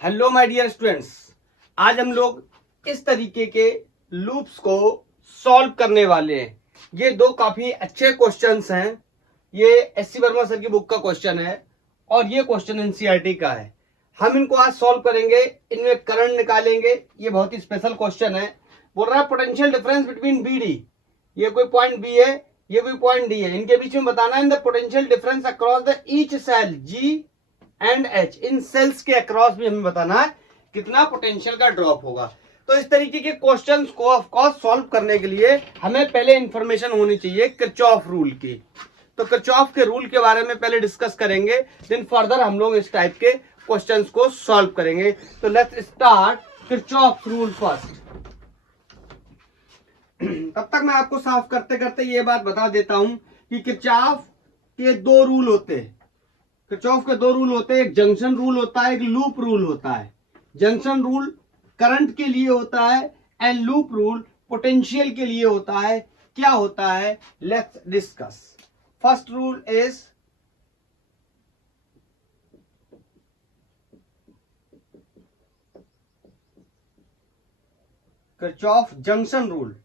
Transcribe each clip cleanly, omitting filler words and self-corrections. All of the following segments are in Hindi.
हेलो माय डियर स्टूडेंट्स, आज हम लोग इस तरीके के लूप्स को सॉल्व करने वाले हैं। ये दो काफी अच्छे क्वेश्चंस हैं। ये एससी वर्मा सर की बुक का क्वेश्चन है और ये क्वेश्चन एनसीईआरटी का है। हम इनको आज सॉल्व करेंगे, इनमें करंट निकालेंगे। ये बहुत ही स्पेशल क्वेश्चन है। बोल रहा है potential difference between B D, ये कोई पॉइंट बी है, ये कोई पॉइंट डी है, इनके बीच में बताना है the potential difference across the each cell G and H. इन सेल्स के अक्रॉस भी हमें बताना है कितना पोटेंशियल का ड्रॉप होगा। तो इस तरीके के क्वेश्चंस को ऑफ कोर्स सॉल्व करने के लिए हमें पहले इंफॉर्मेशन होनी चाहिए किरचॉफ रूल की। तो किरचॉफ के रूल के बारे में पहले डिस्कस करेंगे, देन फर्दर हम लोग इस टाइप के क्वेश्चंस को सॉल्व करेंगे। तो let's start Kirchhoff rule first. तब तक मैं आपको साफ करते करते ये बात बता देता हूं कि किरचॉफ के दो रूल होते हैं। किरचॉफ के दो रूल होते हैं, एक जंक्शन रूल होता है, एक लूप रूल होता है। जंक्शन रूल करंट के लिए होता है एंड लूप रूल पोटेंशियल के लिए होता है। क्या होता है, let's discuss. First rule is Kirchhoff junction rule.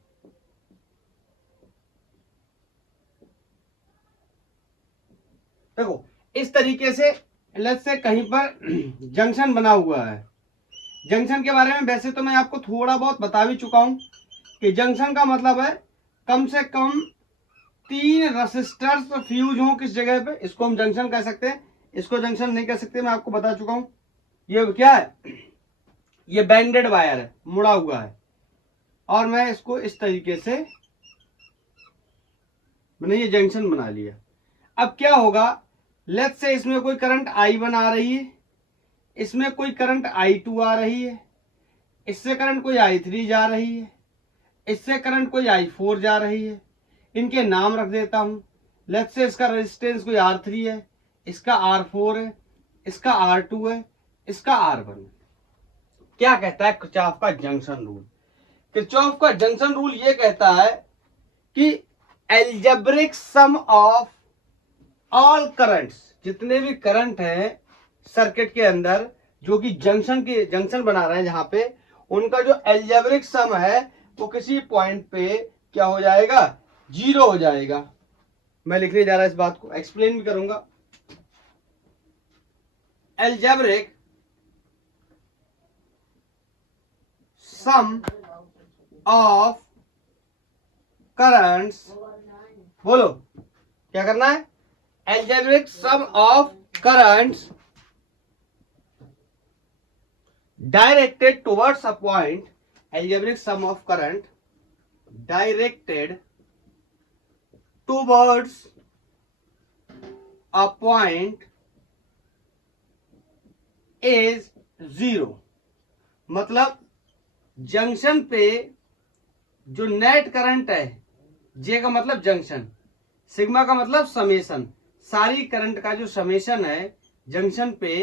देखो इस तरीके से, लेट्स से कहीं पर जंक्शन बना हुआ है। जंक्शन के बारे में वैसे तो मैं आपको थोड़ा बहुत बता भी चुका हूं कि जंक्शन का मतलब है कम से कम 3 रेसिस्टर्स फ्यूज हो किस जगह पे, इसको हम जंक्शन कह सकते हैं। इसको जंक्शन नहीं कह सकते, मैं आपको बता चुका हूं। ये क्या है, ये बैंडेड वायर है, मुड़ा हुआ है, और मैं इसको इस तरीके से मैंने ये जंक्शन बना लिया। अब क्या होगा, लेट्स से इसमें कोई करंट I1 आ रही है, इसमें कोई करंट I2 आ रही है, इससे करंट कोई I3 जा रही है, इससे करंट कोई I4 जा रही है। इनके नाम रख देता हूं। लेट्स से इसका रेजिस्टेंस कोई R3 है, इसका R4 है, इसका R2 है, इसका R1 है। क्या कहता है किरचॉफ का जंक्शन रूल? किरचॉफ का जंक्शन रूल ये कहता है कि algebraic sum of all currents, जितने भी करंट हैं सर्किट के अंदर जो कि जंक्शन बना रहे हैं जहां पे, उनका जो एल्जेब्रिक सम है वो किसी पॉइंट पे क्या हो जाएगा, 0 हो जाएगा। मैं लिखने जा रहा इस बात को, एक्सप्लेन भी करूंगा। एल्जेब्रिक सम ऑफ करंट्स, बोलो क्या करना है, algebraic sum of currents directed towards a point, algebraic sum of current directed towards a point is 0। मतलब जंक्शन पे जो नेट करंट है, जे का मतलब जंक्शन, सिग्मा का मतलब समेशन, सारी करंट का जो समेशन है जंक्शन पे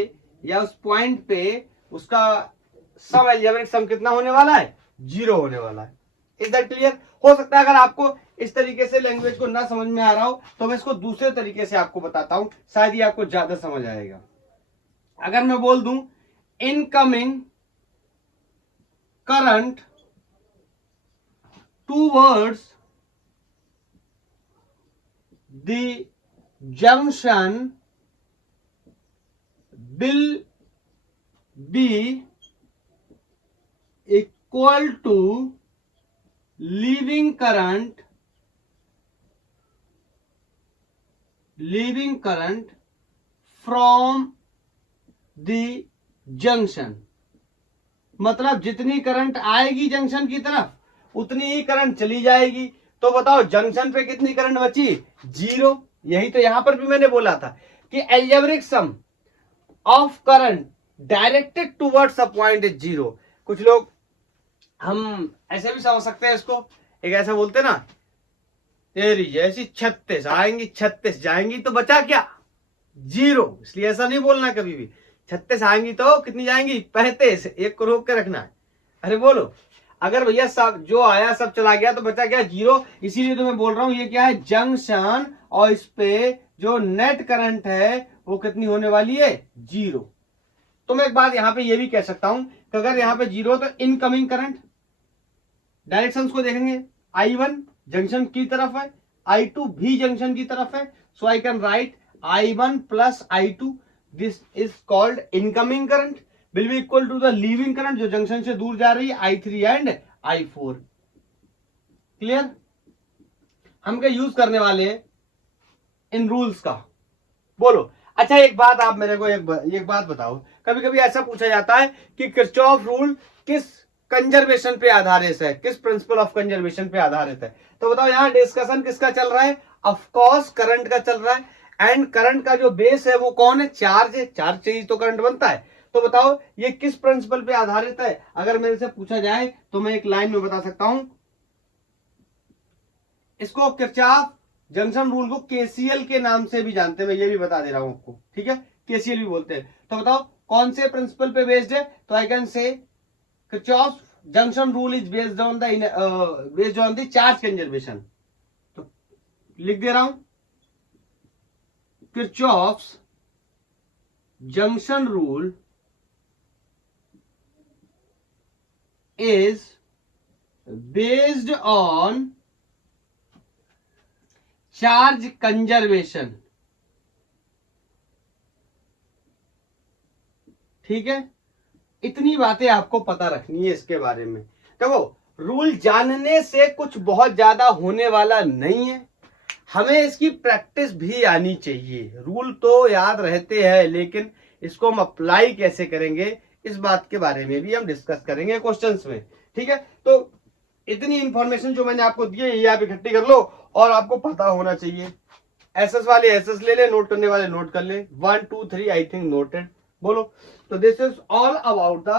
या उस पॉइंट पे, उसका सम, एल्जेब्रिक सम कितना होने वाला है, 0 होने वाला है। Is that clear? हो सकता है अगर आपको इस तरीके से लैंग्वेज को ना समझ में आ रहा हो तो मैं इसको दूसरे तरीके से आपको बताता हूं, शायद ये आपको ज्यादा समझ आएगा। अगर मैं बोल दूं incoming current towards the junction will be equal to leaving current from the junction। मतलब जितनी करंट आएगी जंक्शन की तरफ उतनी ही करंट चली जाएगी। तो बताओ जंक्शन पे कितनी करंट बची, 0। यही तो यहां पर भी मैंने बोला था कि algebraic sum of current directed towards a point is 0। कुछ लोग हम ऐसे भी समझ सकते हैं इसको, एक ऐसा बोलते ना, तेरी जैसी 36 आएंगी 36 जाएंगी, तो बचा क्या, 0। इसलिए ऐसा नहीं बोलना कभी भी। 36 आएंगी तो कितनी जाएंगी, 35। एक को रोक के रखना है। अरे बोलो, अगर भैया सब जो आया सब चला गया तो बचा क्या, 0। इसीलिए तो मैं बोल रहा हूं ये क्या है, जंक्शन, और इस पे जो नेट करंट है वो कितनी होने वाली है, 0। तो मैं एक बात यहां पे ये भी कह सकता हूं कि अगर यहां पे 0 तो इनकमिंग करंट, डायरेक्शंस को देखेंगे, I1 जंक्शन की तरफ है, I2 भी जंक्शन की तरफ है, so I can write I1 plus I2, this is called incoming current will be equal to the leaving current जो जंक्शन से दूर जा रही है I3 एंड I4। क्लियर? हम क्या यूज करने वाले हैं इन रूल्स का, बोलो। अच्छा एक बात आप मेरे को एक बात बताओ, कभी कभी ऐसा पूछा जाता है कि किरचॉफ रूल किस कंजर्वेशन पे आधारित है, किस प्रिंसिपल ऑफ कंजर्वेशन पे आधारित है। तो बताओ यहां डिस्कशन किसका चल रहा है, ऑफ कोर्स करंट का चल रहा है, एंड करंट का जो बेस है वो कौन है, चार्ज है, चार्ज से ही तो करंट बनता है। तो बताओ ये किस प्रिंसिपल पे आधारित है, अगर मेरे से पूछा जाए तो मैं एक लाइन में बता सकता हूं, इसको किरचॉफ जंक्शन रूल को केसीएल के नाम से भी जानते हैं, मैं ये भी बता दे रहा हूं आपको, ठीक है, केसीएल भी बोलते हैं। तो बताओ कौन से प्रिंसिपल पे बेस्ड है, तो I can say Kirchhoff junction rule is based on the charge conservation. तो लिख दे रहा हूं, Kirchhoff junction rule is based on charge conservation. ठीक है, इतनी बातें आपको पता रखनी है इसके बारे में। देखो रूल जानने से कुछ बहुत ज्यादा होने वाला नहीं है, हमें इसकी प्रैक्टिस भी आनी चाहिए। रूल तो याद रहते हैं लेकिन इसको हम अप्लाई कैसे करेंगे इस बात के बारे में भी हम डिस्कस करेंगे क्वेश्चंस में। ठीक है, तो इतनी इंफॉर्मेशन जो मैंने आपको दी है ये आप इकट्ठी कर लो और आपको पता होना चाहिए। एसएस वाले एसएस ले ले, नोट करने वाले नोट कर ले, 1 2 3 आई थिंक नोटेड। बोलो, तो this is all about the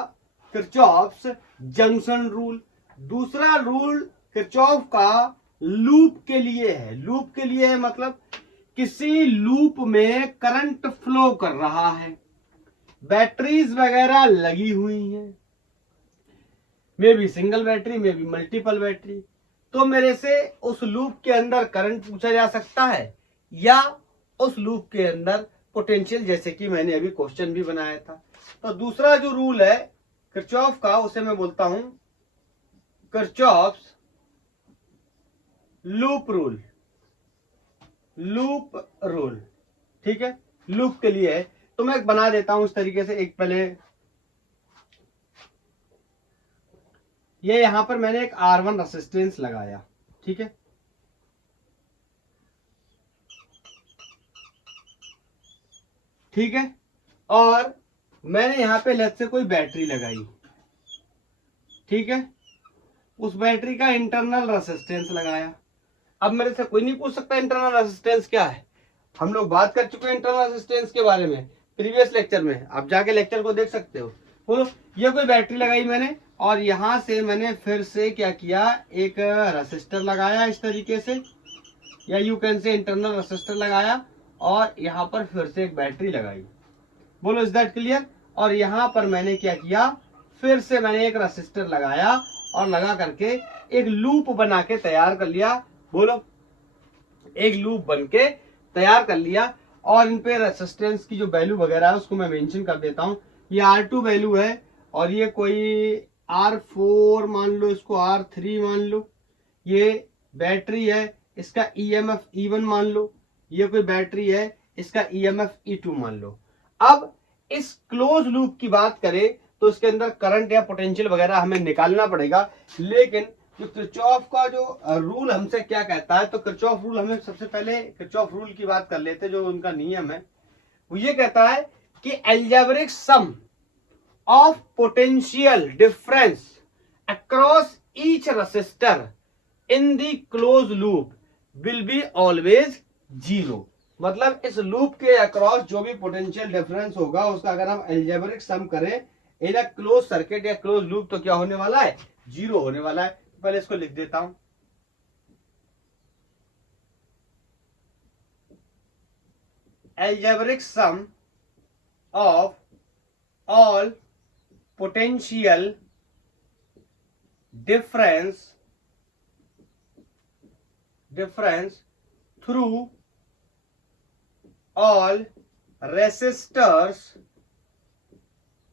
Kirchhoff's junction rule. दूसरा रूल किरचॉफ का लूप के लिए है। लूप के लिए है मतलब किसी लूप में करंट फ्लो कर रहा है, बैटरीज वगैरह लगी हुई हैं, may be single battery may be multiple battery, तो मेरे से उस लूप के अंदर करंट पूछा जा सकता है या उस लूप के अंदर पोटेंशियल, जैसे कि मैंने अभी क्वेश्चन भी बनाया था। तो दूसरा जो रूल है किरचॉफ का उसे मैं बोलता हूं Kirchhoff's loop rule. Loop rule, ठीक है, लूप के लिए है। तो मैं बना देता हूं इस तरीके से, एक पहले ये यहां पर मैंने एक R1 रेसिस्टेंस लगाया, ठीक है, ठीक है, और मैंने यहां पे लेट से कोई बैटरी लगाई, ठीक है, उस बैटरी का इंटरनल रेसिस्टेंस लगाया। अब मेरे से कोई नहीं पूछ सकता इंटरनल रेसिस्टेंस क्या है, हम लोग बात कर चुके हैं इंटरनल रेसिस्टेंस के बारे में प्रीवियस लेक्चर में, आप जाके लेक्चर को देख सकते हो। बोलो, ये कोई बैटरी लगाई मैंने और यहां से मैंने फिर से क्या किया, एक रेसिस्टर लगाया इस तरीके से, या you can say internal resistor लगाया और यहां पर फिर से एक बैटरी लगाई। बोलो, इज दैट क्लियर? और यहां पर मैंने क्या किया, फिर से मैंने एक रेसिस्टर लगाया और लगा करके एक लूप बना के तैयार कर लिया। बोलो, एक लूप बन के तैयार कर लिया और इन पे रेसिस्टेंस की जो वैल्यू वगैरह है उसको मैं मेंशन कर देता हूं। ये R2 वैल्यू है और ये कोई R4 मान लो, इसको R3 मान लो, ये बैटरी है, इसका EMF E1 मान लो, ये कोई बैटरी है, इसका EMF E2 मान लो। अब इस क्लोज लूप की बात करें तो इसके अंदर करंट या पोटेंशियल वगैरह हमें निकालना पड़ेगा, लेकिन जो किरचॉफ का जो रूल हमसे क्या कहता है, तो किरचॉफ रूल हमें सबसे पहले किरचॉफ रूल की बात कर लेते हैं। जो उनका नियम है वो ये कहता है कि algebraic sum of potential difference across each resistor in the close loop will be always zero. मतलब इस लूप के अक्रॉस जो भी पोटेंशियल डिफरेंस होगा उसका अगर हम अलजेब्रिक सम करें इन अ क्लोज सर्किट या क्लोज लूप तो क्या होने वाला है, जीरो होने वाला है। पहले इसको लिख देता हूं, algebraic sum of all potential difference through all resistors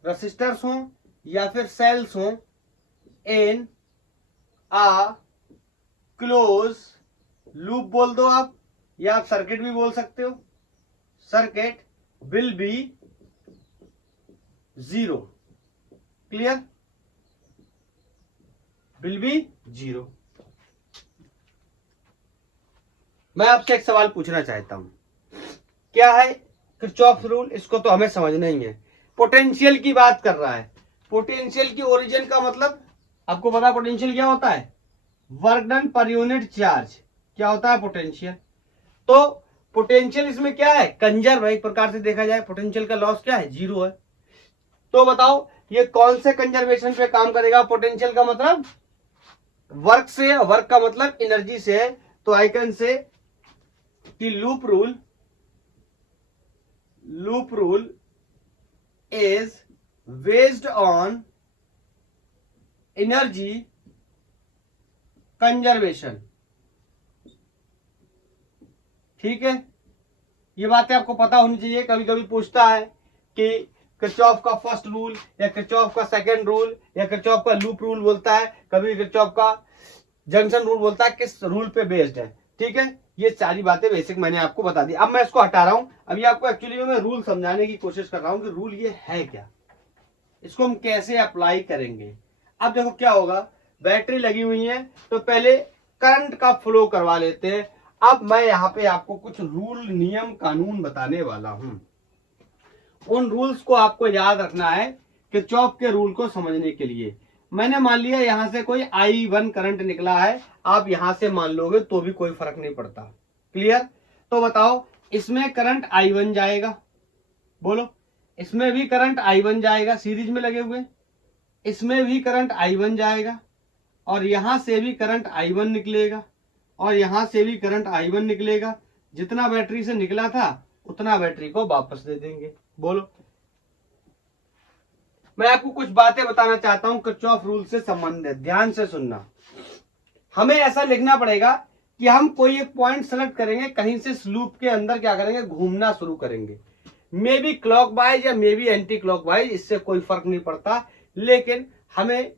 resistors हों या फिर सेल्स हों इन आ क्लोज लूप बोल दो आप, या आप सर्किट भी बोल सकते हो, circuit will be zero. Clear? Will be zero. मैं आपसे एक सवाल पूछना चाहता हूं, क्या है किरचॉफ रूल? इसको तो हमें समझना ही है। पोटेंशियल की बात कर रहा है। पोटेंशियल की ओरिजिन का मतलब आपको पता है पोटेंशियल क्या होता है? Work done per unit charge. क्या होता है पोटेंशियल? तो पोटेंशियल इसमें क्या है? कंजर्व है। एक प्रकार से देखा जाए पोटेंशियल का लॉस क्या है? जीरो है। तो बताओ ये कौन से कंजर्वेशन पे काम करेगा? पोटेंशियल का मतलब वर्क से, वर्क का मतलब एनर्जी से है। तो आई कैन से कि loop rule is based on energy conservation. ठीक है, ये बातें आपको पता होनी चाहिए। कभी कभी पूछता है कि किरचॉफ का फर्स्ट रूल या किरचॉफ का सेकंड रूल या किरचॉफ का लूप रूल बोलता है, कभी किरचॉफ का जंक्शन रूल बोलता है, किस रूल पे बेस्ड है। ठीक है, ये सारी बातें बेसिक मैंने आपको बता दी। अब मैं इसको हटा रहा हूं। अभी आपको एक्चुअली मैं रूल समझाने की कोशिश कर रहा हूं कि रूल ये है क्या, इसको हम कैसे अप्लाई करेंगे। अब देखो क्या होगा, बैटरी लगी हुई है तो पहले करंट का फ्लो करवा लेते हैं। अब मैं यहाँ पे आपको कुछ रूल, नियम, कानून बताने वाला हूं। उन रूल्स को आपको याद रखना है किरचॉफ के रूल को समझने के लिए। मैंने मान लिया यहां से कोई I1 करंट निकला है, आप यहां से मान लोगे तो भी कोई फर्क नहीं पड़ता। क्लियर? तो बताओ इसमें करंट I1 जाएगा, बोलो इसमें भी करंट I1 जाएगा, सीरीज में लगे हुए, इसमें भी करंट I1 जाएगा और यहां से भी करंट I1 निकलेगा और यहां से भी करंट I1 निकलेगा। जितना बैटरी से निकला था उतना बैटरी को वापस दे देंगे। बोलो, मैं आपको कुछ बातें बताना चाहता हूं किरचॉफ रूल से संबंधित, ध्यान से सुनना। हमें ऐसा लिखना पड़ेगा कि हम कोई एक पॉइंट सेलेक्ट करेंगे, कहीं से इस लूप के अंदर क्या करेंगे, घूमना शुरू करेंगे। मे बी क्लॉकवाइज या मे बी एंटी क्लॉकवाइज, इससे कोई फर्क नहीं पड़ता, लेकिन हमें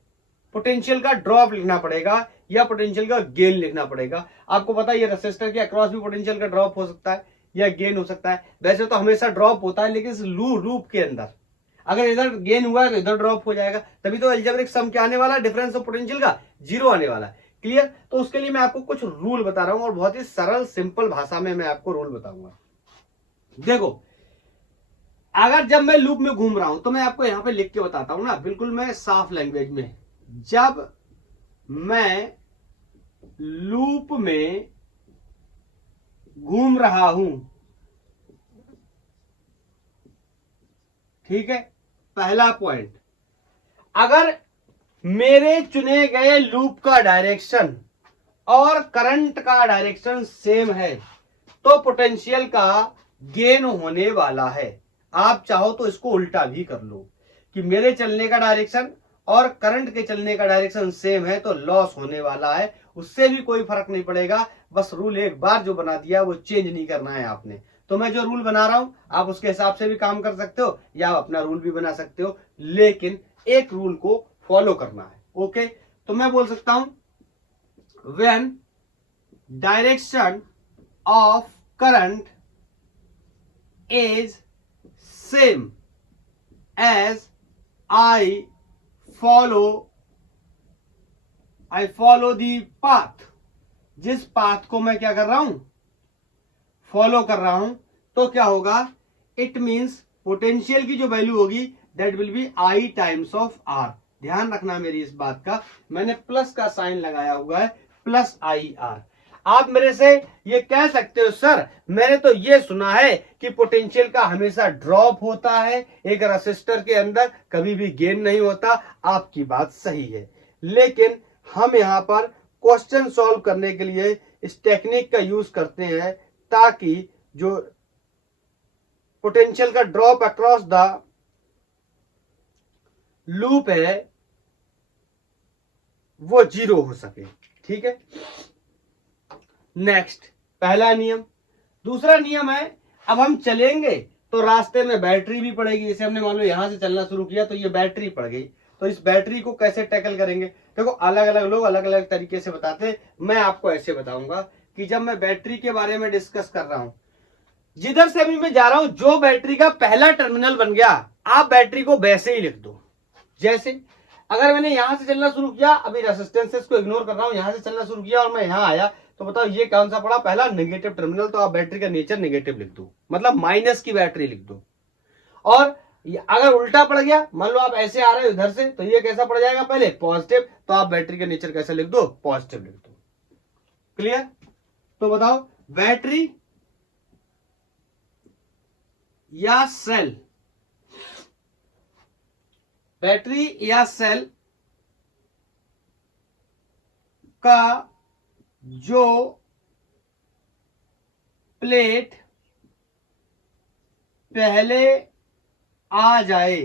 पोटेंशियल का ड्रॉप लिखना पड़ेगा या पोटेंशियल का गेन लिखना पड़ेगा। आपको पता है ये रेसिस्टर के अक्रॉस भी पोटेंशियल का ड्रॉप हो सकता है या गेन हो सकता है। वैसे तो हमेशा ड्रॉप होता है, लेकिन इस लूप के अंदर अगर इधर गेन हुआ है तो इधर ड्रॉप हो जाएगा, तभी तो अलजेब्रिक सम क्या आने वाला है, डिफरेंस ऑफ पोटेंशियल का जीरो आने वाला है। क्लियर? तो उसके लिए मैं आपको कुछ रूल बता रहा हूं और बहुत ही सरल सिंपल भाषा में मैं आपको रूल बताऊंगा। देखो, अगर जब मैं लूप में घूम रहा हूं तो मैं आपको यहां पे लिख के बताता हूं ना, बिल्कुल मैं साफ लैंग्वेज में। जब मैं लूप में घूम रहा हूं, ठीक है, पहला पॉइंट, अगर मेरे चुने गए लूप का डायरेक्शन और करंट का डायरेक्शन सेम है तो पोटेंशियल का गेन होने वाला है। आप चाहो तो इसको उल्टा भी कर लो कि मेरे चलने का डायरेक्शन और करंट के चलने का डायरेक्शन सेम है तो लॉस होने वाला है, उससे भी कोई फर्क नहीं पड़ेगा। बस रूल एक बार जो बना दिया वो चेंज नहीं करना है आपने। तो मैं जो रूल बना रहा हूं आप उसके हिसाब से भी काम कर सकते हो या अपना रूल भी बना सकते हो, लेकिन एक रूल को फॉलो करना है। ओके, तो मैं बोल सकता हूं when direction of current is same as I follow the path, जिस पाथ को मैं क्या कर रहा हूं, फॉलो कर रहा हूं, तो क्या होगा, इट मींस पोटेंशियल की जो वैल्यू होगी that will be I times of R। ध्यान रखना मेरी इस बात का, मैंने प्लस का साइन लगाया हुआ है, प्लस IR। आप मेरे से ये कह सकते हो सर मैंने तो ये सुना है कि पोटेंशियल का हमेशा ड्रॉप होता है, एक रेसिस्टर के अंदर कभी भी गेन नहीं होता। आपकी बात सही है, लेकिन हम यहां पर क्वेश्चन सॉल्व करने के लिए इस टेक्निक का यूज करते हैं ताकि जो पोटेंशियल का ड्रॉप अक्रॉस द लूप है वो जीरो हो सके। ठीक है, नेक्स्ट पहला नियम। दूसरा नियम है, अब हम चलेंगे तो रास्ते में बैटरी भी पड़ेगी। जैसे हमने मान लो यहां से चलना शुरू किया तो ये बैटरी पड़ गई, तो इस बैटरी को कैसे टैकल करेंगे? देखो अलग अलग लोग अलग अलग तरीके से बताते हैं, मैं आपको ऐसे बताऊंगा कि जब मैं बैटरी के बारे में डिस्कस कर रहा हूं, जिधर से अभी मैं जा रहा हूं, जो बैटरी का पहला टर्मिनल बन गया, आप बैटरी को वैसे ही लिख दो। जैसे अगर मैंने यहां से चलना शुरू किया, अभी रेसिस्टेंसेस को इग्नोर कर रहा हूं, यहां से चलना शुरू किया और मैं यहां आया, तो बताओ ये कौन सा पड़ा? पहला नेगेटिव टर्मिनल। तो आप बैटरी का नेचर नेगेटिव लिख दो, मतलब माइनस की बैटरी लिख दो। और अगर उल्टा पड़ गया, मान लो आप ऐसे आ रहे हो इधर से, तो ये कैसा पड़ जाएगा? पहले पॉजिटिव। तो आप बैटरी का नेचर कैसा लिख दो? पॉजिटिव लिख दो। क्लियर? तो बताओ बैटरी या सेल, बैटरी या सेल का जो प्लेट पहले आ जाए,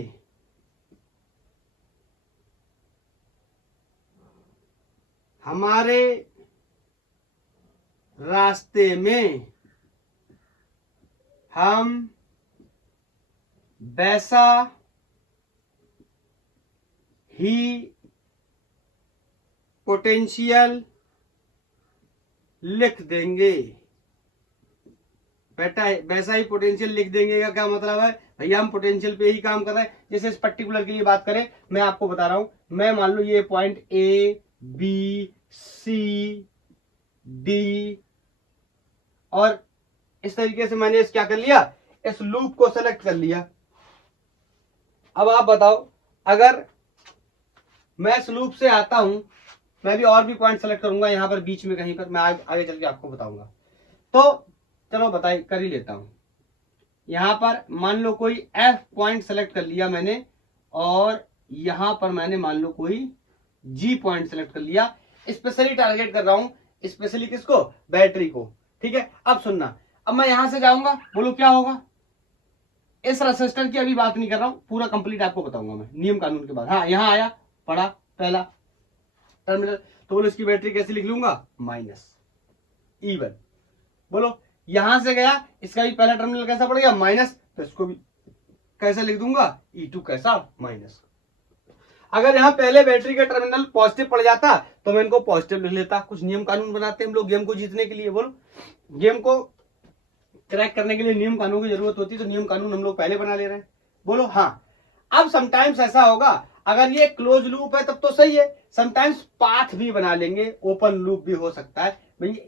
हमारे रास्ते में, हम वैसा ही पोटेंशियल लिख देंगे। बेटा वैसा ही पोटेंशियल लिख देंगे का क्या मतलब है? भैया हम पोटेंशियल पे ही काम कर रहे हैं। जैसे इस पर्टिकुलर के लिए बात करें, मैं आपको बता रहा हूं, मैं मान लो ये point A B C D, और इस तरीके से मैंने क्या कर लिया? इस लूप को सेलेक्ट कर लिया। अब आप बताओ, अगर मैं इस लूप से आता हूं, मैं भी और भी पॉइंट सेलेक्ट करूंगा यहां पर बीच में कहीं पर, मैं आगे चल के आपको बताऊंगा। तो चलो बताइए, कर ही लेता हूं। यहां पर मान लो कोई F पॉइंट सेलेक्ट कर लिया मैंने, और यहां पर मैंने मान लो कोई G पॉइंट सेलेक्ट कर लिया। स्पेशली टारगेट कर रहा हूं, स्पेशली किसको? बैटरी को। ठीक है, अब सुनना, अब मैं यहां से जाऊंगा, बोलो क्या होगा? इस रेसिस्टर की अभी बात नहीं कर रहा हूं, पूरा कंप्लीट आपको बताऊंगा मैं नियम कानून के बाद। हाँ, यहां आया, पढ़ा पहला टर्मिनल, तो बोलो इसकी बैटरी कैसे लिख लूंगा? Minus E1। बोलो यहां से गया, इसका भी पहला टर्मिनल कैसा पड़ गया? माइनस, तो इसको भी कैसा लिख दूंगा? E2 कैसा? माइनस। अगर यहां पहले बैटरी का टर्मिनल पॉजिटिव पड़ जाता तो मैं इनको पॉजिटिव लिख लेता। कुछ नियम कानून बनाते हैं हम लोग गेम को जीतने के लिए। बोलो गेम को क्रैक करने के लिए नियम कानून की जरूरत होती है, तो नियम कानून हम लोग पहले बना ले रहे हैं। बोलो हाँ। अब समटाइम्स ऐसा होगा, अगर ये क्लोज लूप है तब तो सही है, समटाइम्स पाथ भी बना लेंगे, ओपन लूप भी हो सकता है।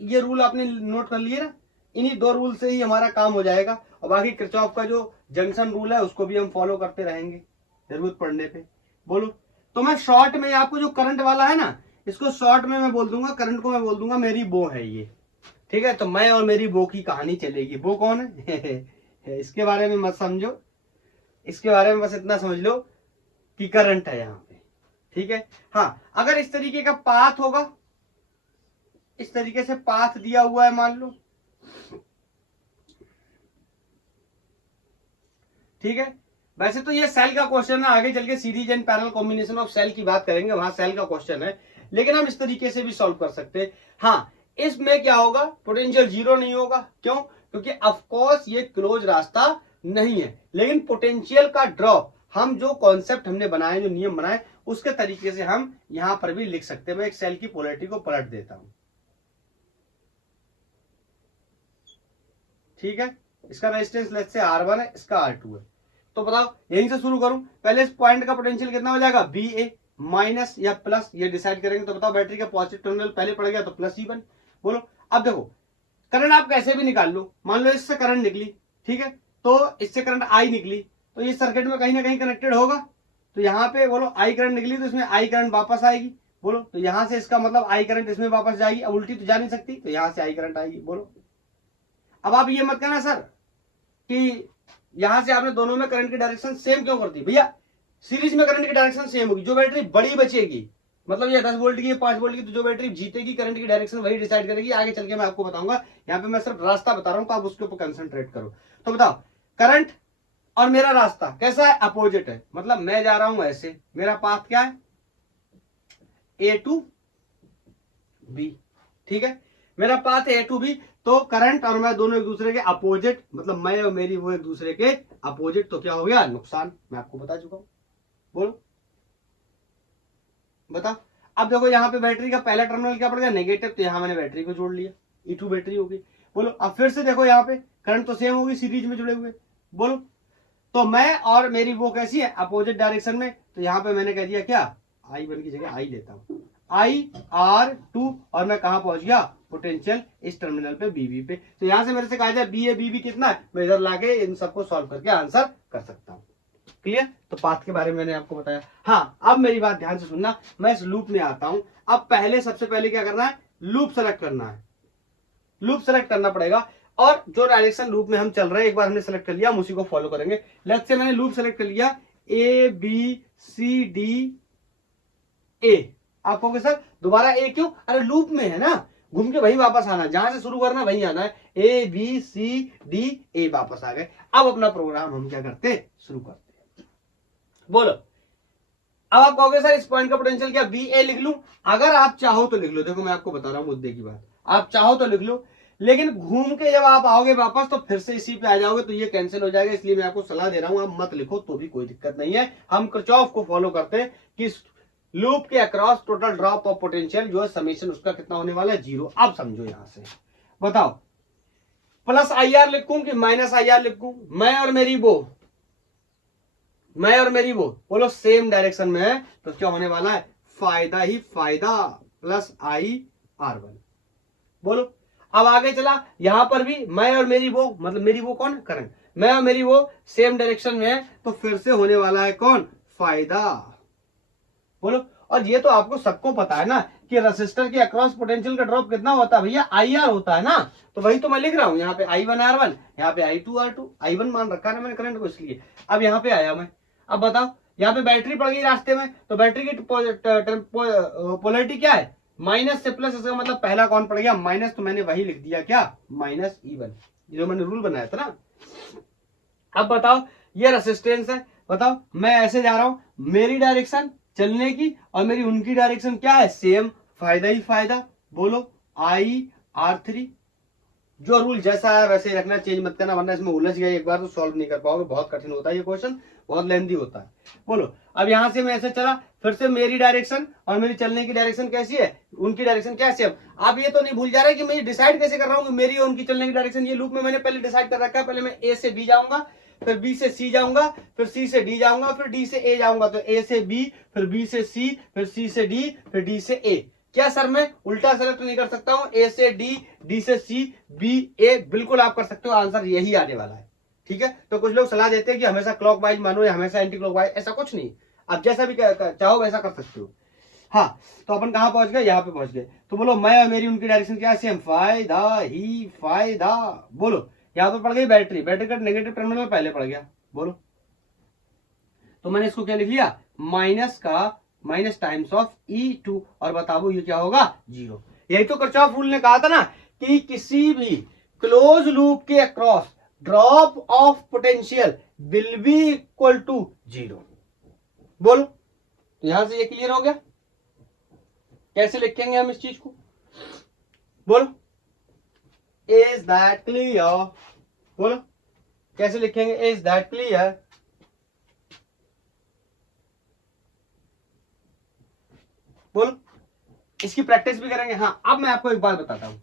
ये रूल आपने नोट कर लिए ना, इन्हीं दो रूल से ही हमारा काम हो जाएगा, और बाकी किरचॉफ का जो जंक्शन रूल है उसको भी हम फॉलो करते रहेंगे जरूरत पड़ने पे। बोलो तो मैं शॉर्ट में आपको जो करंट वाला है ना, इसको शॉर्ट में मैं बोल दूंगा, करंट को मैं बोल दूंगा मेरी बो है ये। ठीक है, तो मैं और मेरी बो की कहानी चलेगी। बो कौन है? इसके बारे में मत समझो, इसके बारे में बस इतना समझ लो कि करंट है यहां पे। ठीक है, हाँ अगर इस तरीके का पाथ होगा, इस तरीके से पाथ दिया हुआ है मान लो, ठीक है। वैसे तो ये सेल का क्वेश्चन है, आगे चल के series and parallel combination of cell की बात करेंगे, वहां सेल का क्वेश्चन है, लेकिन हम इस तरीके से भी सॉल्व कर सकते हैं। हाँ, इसमें क्या होगा? पोटेंशियल जीरो नहीं होगा। क्यों? क्योंकि ऑफकोर्स ये क्लोज रास्ता नहीं है, लेकिन पोटेंशियल का ड्रॉप हम जो कॉन्सेप्ट हमने बनाए, जो नियम बनाए, उसके तरीके से हम यहां पर भी लिख सकते हैं। मैं एक सेल की पोलैरिटी को पलट देता हूं। ठीक है, इसका रेजिस्टेंस लेट्स से R1 है, इसका R2 है। तो बताओ यहीं से शुरू करूं, पहले इस पॉइंट का पोटेंशियल कितना हो जाएगा? BA माइनस या प्लस, ये डिसाइड करेंगे। तो बताओ बैटरी का पॉजिटिव टर्मिनल पहले पड़ गया तो प्लस E1। बोलो अब देखो करंट आप कैसे भी निकाल लो, मान लो इससे करंट निकली, ठीक है, तो इससे करंट I निकली, तो ये सर्किट में कहीं ना कहीं कनेक्टेड होगा। तो यहाँ पे बोलो I करंट निकली, तो इसमें I करंट वापस आएगी। बोलो तो यहां से इसका मतलब I करंट इसमें वापस जाएगी, अब उल्टी तो जा नहीं सकती, तो यहां से I करंट आएगी। बोलो अब आप ये मत कहना सर कि यहां से आपने दोनों में करंट की डायरेक्शन सेम क्यों कर दी। भैया सीरीज में करंट की डायरेक्शन सेम होगी, जो बैटरी बड़ी बचेगी, मतलब ये 10 वोल्ट की, 5 वोल्ट की, तो जो बैटरी जीतेगी करंट की डायरेक्शन वही डिसाइड करेगी। आगे चल के मैं आपको बताऊंगा, यहाँ पे मैं सिर्फ रास्ता बता रहा हूं, तो आप उसके ऊपर कंसंट्रेट करो। तो बताओ करंट और मेरा रास्ता कैसा है? अपोजिट है, मतलब मैं जा रहा हूं ऐसे, मेरा पाथ क्या है? A to B। ठीक है, मेरा पाथ A to B, तो करंट और मैं दोनों एक दूसरे के अपोजिट, मतलब मैं और मेरी वो एक दूसरे के अपोजिट, तो क्या हो गया नुकसान, मैं आपको बता चुका हूं। बोलो बताओ। अब देखो यहाँ पे बैटरी का पहला टर्मिनल क्या पड़ गया नेगेटिव, तो यहाँ मैंने बैटरी को जोड़ लिया, E2 बैटरी होगी। बोलो अब फिर से देखो यहाँ पे करंट तो सेम होगी, सीरीज में जुड़े हुए। बोलो तो मैं और मेरी वो कैसी है अपोजिट डायरेक्शन में, तो यहाँ पे मैंने कह दिया क्या I1 की जगह I लेता हूं, IR2, और मैं कहां पहुंच गया पोटेंशियल इस टर्मिनल पे बीबी पे। तो यहां से मेरे से कहा जाए बी ए बीबी कितना है, मैं इधर लाके इन सबको सॉल्व करके आंसर कर सकता हूं। क्लियर। तो पाथ के बारे में मैंने आपको बताया। हाँ अब मेरी बात ध्यान से सुनना, मैं इस लूप में आता हूं। अब पहले सबसे पहले क्या करना है, लूप सेलेक्ट करना है, लूप सेलेक्ट करना पड़ेगा। और जो डायरेक्शन लूप में हम चल रहे हैं, एक बार हमने सेलेक्ट कर लिया, हम उसी को फॉलो करेंगे। लेट्स से मैंने लूप सेलेक्ट कर लिया ABCDA। आप कहोगे सर दोबारा ए क्यों, अरे लूप में है ना, घूम के वहीं वापस आना, जहां से शुरू करना वहीं आना है, ABCDA वापस आ गए। अब अपना प्रोग्राम हम क्या करते शुरू करते। बोलो अब आप कहोगे सर इस पॉइंट का पोटेंशियल क्या BA लिख लूं, अगर आप चाहो तो लिख लो। देखो मैं आपको बता रहा हूं मुद्दे की बात, आप चाहो तो लिख लो, लेकिन घूम के जब आप आओगे वापस तो फिर से इसी पे आ जाओगे, तो ये कैंसिल हो जाएगा। इसलिए मैं आपको सलाह दे रहा हूं आप मत लिखो तो भी कोई दिक्कत नहीं है। हम किरचॉफ को फॉलो करते हैं कि लूप के across total drop of potential जो है समेशन उसका कितना होने वाला है 0। अब समझो यहां से बताओ प्लस IR लिखूं कि माइनस IR लिखूं, मैं और मेरी वो बोलो सेम डायरेक्शन में है, तो क्या होने वाला है फायदा ही फायदा प्लस IR1। बोलो अब आगे चला, यहां पर भी मैं और मेरी वो, मतलब मेरी वो कौन करंट, मैं और मेरी वो सेम डायरेक्शन में है, तो फिर से होने वाला है कौन फायदा। बोलो और ये तो आपको सबको पता है ना कि रेसिस्टर के अक्रॉस पोटेंशियल का ड्रॉप कितना होता है भैया IR होता है ना, तो वही तो मैं लिख रहा हूं यहाँ पे I1 R1, यहाँ पे I2 R2, I1 मान रखा है मैंने करंट को इसलिए। अब यहाँ पे आया मैं, अब बताओ यहाँ पे बैटरी पड़ गई रास्ते में, तो बैटरी की पोलैरिटी क्या है माइनस से प्लस, इसका मतलब पहला कौन पड़ गया माइनस, तो मैंने वही लिख दिया क्या माइनस E1, जो मैंने रूल बनाया था ना। अब बताओ ये रेसिस्टेंस है, बताओ मैं ऐसे जा रहा हूं, मेरी डायरेक्शन चलने की और मेरी उनकी डायरेक्शन क्या है सेम, फायदा ही फायदा। बोलो IR3, जो रूल जैसा है वैसे ही रखना, चेंज मत करना, वरना इसमें उलझ गए एक बार तो सॉल्व नहीं कर पाओगे, बहुत कठिन होता है ये क्वेश्चन, बहुत लेंथी होता है। बोलो अब यहां से मैं ऐसे चला, फिर से मेरी डायरेक्शन और मेरी चलने की डायरेक्शन कैसी है, उनकी डायरेक्शन क्या है सेम। आप ये तो नहीं भूल जा रहे कि मैं डिसाइड कैसे कर रहा हूं कि मेरी और उनकी चलने की डायरेक्शन, ये लूप में मैंने पहले डिसाइड कर रखा है, पहले मैं A से B जाऊंगा, फिर B से C जाऊंगा, फिर C से D जाऊंगा, फिर D से A जाऊंगा, तो A से B, फिर B से C, फिर C से D, फिर D से A। क्या सर मैं उल्टा सेलेक्ट नहीं कर सकता हूं, A से D, D से C, B A, बिल्कुल आप कर सकते हो, आंसर यही आने वाला है। ठीक है, तो कुछ लोग सलाह देते हैं कि हमेशा क्लॉकवाइज मानो या हमेशा एंटी क्लॉकवाइज, ऐसा कुछ नहीं, आप जैसा भी चाहो वैसा कर सकते हो। हाँ तो अपन कहां पहुंच गए, यहाँ पे पहुंच गए। तो बोलो मैं और मेरी उनकी डायरेक्शन क्या है सेम, फायदा ही फायदा। बोलो यहां पर पड़ गई बैटरी, बैटरी का नेगेटिव टर्मिनल पहले पड़ गया। बोलो तो मैंने इसको क्या लिख लिया माइनस का माइनस टाइम्स ऑफ E2, और बताओ ये क्या होगा 0। यही तो किरचॉफ रूल ने कहा था ना कि किसी भी क्लोज लूप के across drop of potential will be equal to 0। बोलो तो यहां से ये क्लियर हो गया, कैसे लिखेंगे हम इस चीज को, बोलो इज दैट क्लियर, बोलो कैसे लिखेंगे इज दैट क्लियर। बोलो इसकी प्रैक्टिस भी करेंगे। हाँ अब मैं आपको एक बात बताता हूं,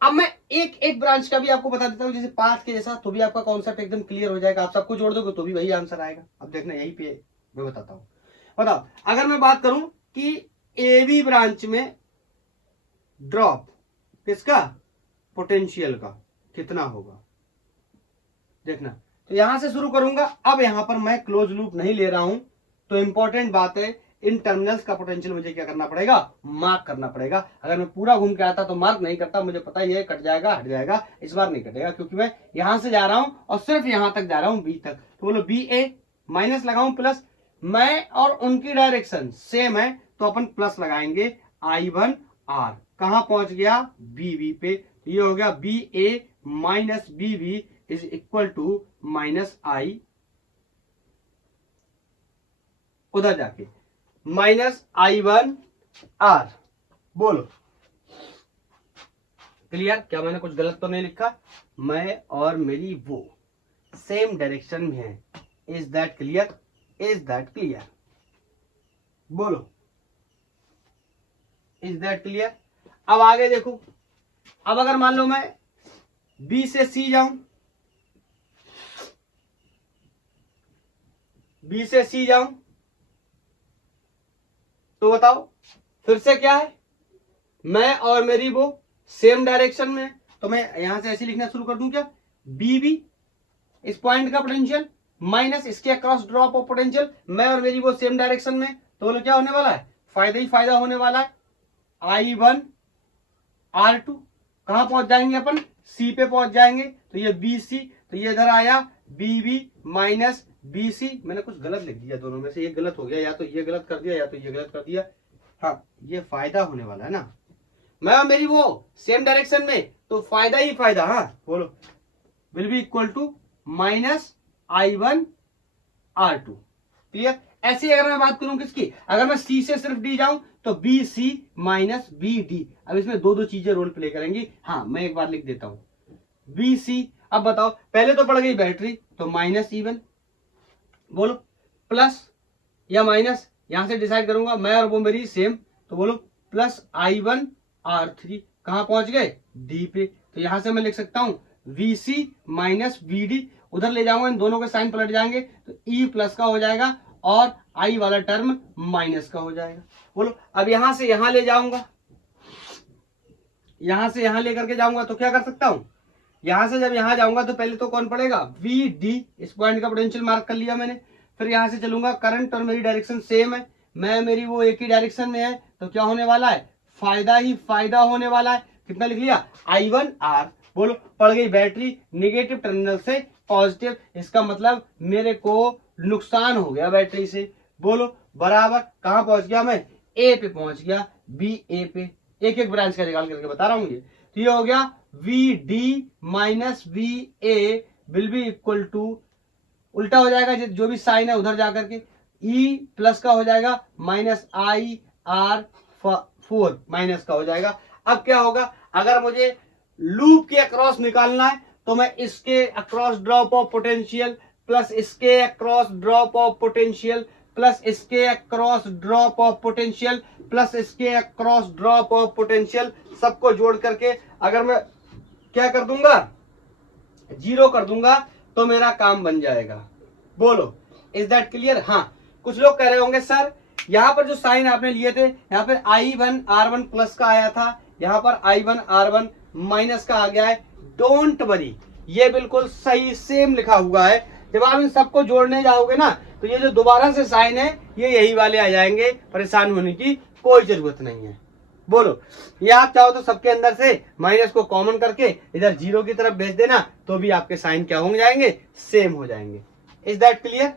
अब मैं एक एक ब्रांच का भी आपको बता देता हूं, जैसे पाथ के जैसा, तो भी आपका कॉन्सेप्ट एकदम क्लियर हो जाएगा, आप सबको जोड़ दोगे तो भी वही आंसर आएगा। अब देखना यही पे मैं बताता हूं, बताओ अगर मैं बात करूं कि AB ब्रांच में ड्रॉप किसका पोटेंशियल का कितना होगा, देखना। तो यहां से शुरू करूंगा, अब यहां पर मैं क्लोज लूप नहीं ले रहा हूं, तो इंपॉर्टेंट बात है इन टर्मिनल्स का पोटेंशियल मुझे क्या करना पड़ेगा मार्क करना पड़ेगा। अगर मैं पूरा घूम के आता तो मार्क नहीं करता, मुझे पता ही है कट जाएगा हट जाएगा, इस बार नहीं कटेगा क्योंकि मैं यहां से जा रहा हूं और सिर्फ यहां तक जा रहा हूं B तक। तो बोलो BA माइनस लगाऊं प्लस, मैं और उनकी डायरेक्शन सेम है तो अपन प्लस लगाएंगे I1 R, कहां पहुंच गया BB पे, ये हो गया BA minus BB is equal to minus I, उधर जाके माइनस I1 R। बोलो क्लियर? क्या मैंने कुछ गलत तो नहीं लिखा? मैं और मेरी वो सेम डायरेक्शन में है। Is that clear? Is that clear? बोलो, इज दैट क्लियर? अब आगे देखो, अब अगर मान लो मैं बी से सी जाऊं, बी से सी जाऊं, तो बताओ फिर से क्या है? मैं और मेरी वो सेम डायरेक्शन में है, तो मैं यहां से ऐसे लिखना शुरू कर दूं क्या? बी बी इस पॉइंट का पोटेंशियल माइनस इसके अक्रॉस ड्रॉप ऑफ पोटेंशियल, मैं और मेरी वो सेम डायरेक्शन में, तो बोलो क्या होने वाला है? फायदा ही फायदा होने वाला है। I1 R2 कहां पहुंच जाएंगे अपन? सी पे पहुंच जाएंगे, तो ये बी सी, तो ये इधर आया B B minus B C. मैंने कुछ गलत लिख दिया, दोनों में से ये गलत हो गया, या तो ये गलत कर दिया या तो ये गलत कर दिया। हाँ, ये फायदा होने वाला है ना, मैं और मेरी वो सेम डायरेक्शन में, तो फायदा ही फायदा। हाँ बोलो, will be equal to minus I1 R2। Clear? ऐसे अगर मैं बात करूं किसकी, अगर मैं सी से सिर्फ डी जाऊं तो B C minus B D. अब इसमें दो दो चीजें रोल प्ले करेंगी। हाँ, मैं एक बार लिख देता हूं बी सी। अब बताओ, पहले तो पड़ गई बैटरी, तो माइनस E1, बोलो प्लस या माइनस, यहां से डिसाइड करूंगा। मैं और वो मेरी सेम, तो बोलो प्लस I1 R3 कहां पहुंच गए? डी पे, तो यहां से मैं लिख सकता हूं VC माइनस VD। उधर ले जाऊंगा, इन दोनों के साइन पलट जाएंगे, तो E प्लस का हो जाएगा और I वाला टर्म माइनस का हो जाएगा। बोलो, अब यहां से यहां ले जाऊंगा, यहां से यहां लेकर के जाऊंगा, तो क्या कर सकता हूं? यहां से जब यहां जाऊंगा तो पहले तो कौन पड़ेगा? VD, इस पॉइंट का पोटेंशियल मार्क कर लिया मैंने। फिर यहां से चलूंगा, करंट और मेरी डायरेक्शन सेम है, मैं मेरी वो एक ही डायरेक्शन में है, तो क्या होने वाला है? फायदा ही फायदा होने वाला है। कितना लिख लिया? I1 R। बोलो, पड़ गई बैटरी निगेटिव टर्मिनल से पॉजिटिव, इसका मतलब मेरे को नुकसान हो गया बैटरी से। बोलो, बराबर कहां पहुंच गया मैं? ए पे पहुंच गया, बी ए पे। एक एक ब्रांच का निकाल करके बता रहा हूं ये। तो ये हो गया VD minus VA will be equal to, उल्टा हो जाएगा, जो भी साइन है उधर जाकर के E प्लस का हो जाएगा माइनस IR4 माइनस का हो जाएगा। अब क्या होगा, अगर मुझे लूप के अक्रॉस निकालना है तो मैं इसके across drop of potential plus इसके across drop of potential plus इसके across drop of potential plus इसके अक्रॉस ड्रॉप ऑफ पोटेंशियल सबको जोड़ करके अगर मैं क्या कर दूंगा? 0 कर दूंगा, तो मेरा काम बन जाएगा। बोलो, इज दैट क्लियर? हाँ, कुछ लोग कह रहे होंगे सर यहाँ पर जो साइन आपने लिए थे, यहाँ पर I1 R1 प्लस का आया था, यहाँ पर I1 R1 माइनस का आ गया है। डोंट वरी, ये बिल्कुल सही सेम लिखा हुआ है। जब आप इन सबको जोड़ने जाओगे ना, तो ये जो दोबारा से साइन है ये यही वाले आ जाएंगे, परेशान होने की कोई जरूरत नहीं है। बोलो, ये आप चाहो तो सबके अंदर से माइनस को कॉमन करके इधर 0 की तरफ भेज देना, तो भी आपके साइन क्या हो जाएंगे? सेम हो जाएंगे। Is that clear?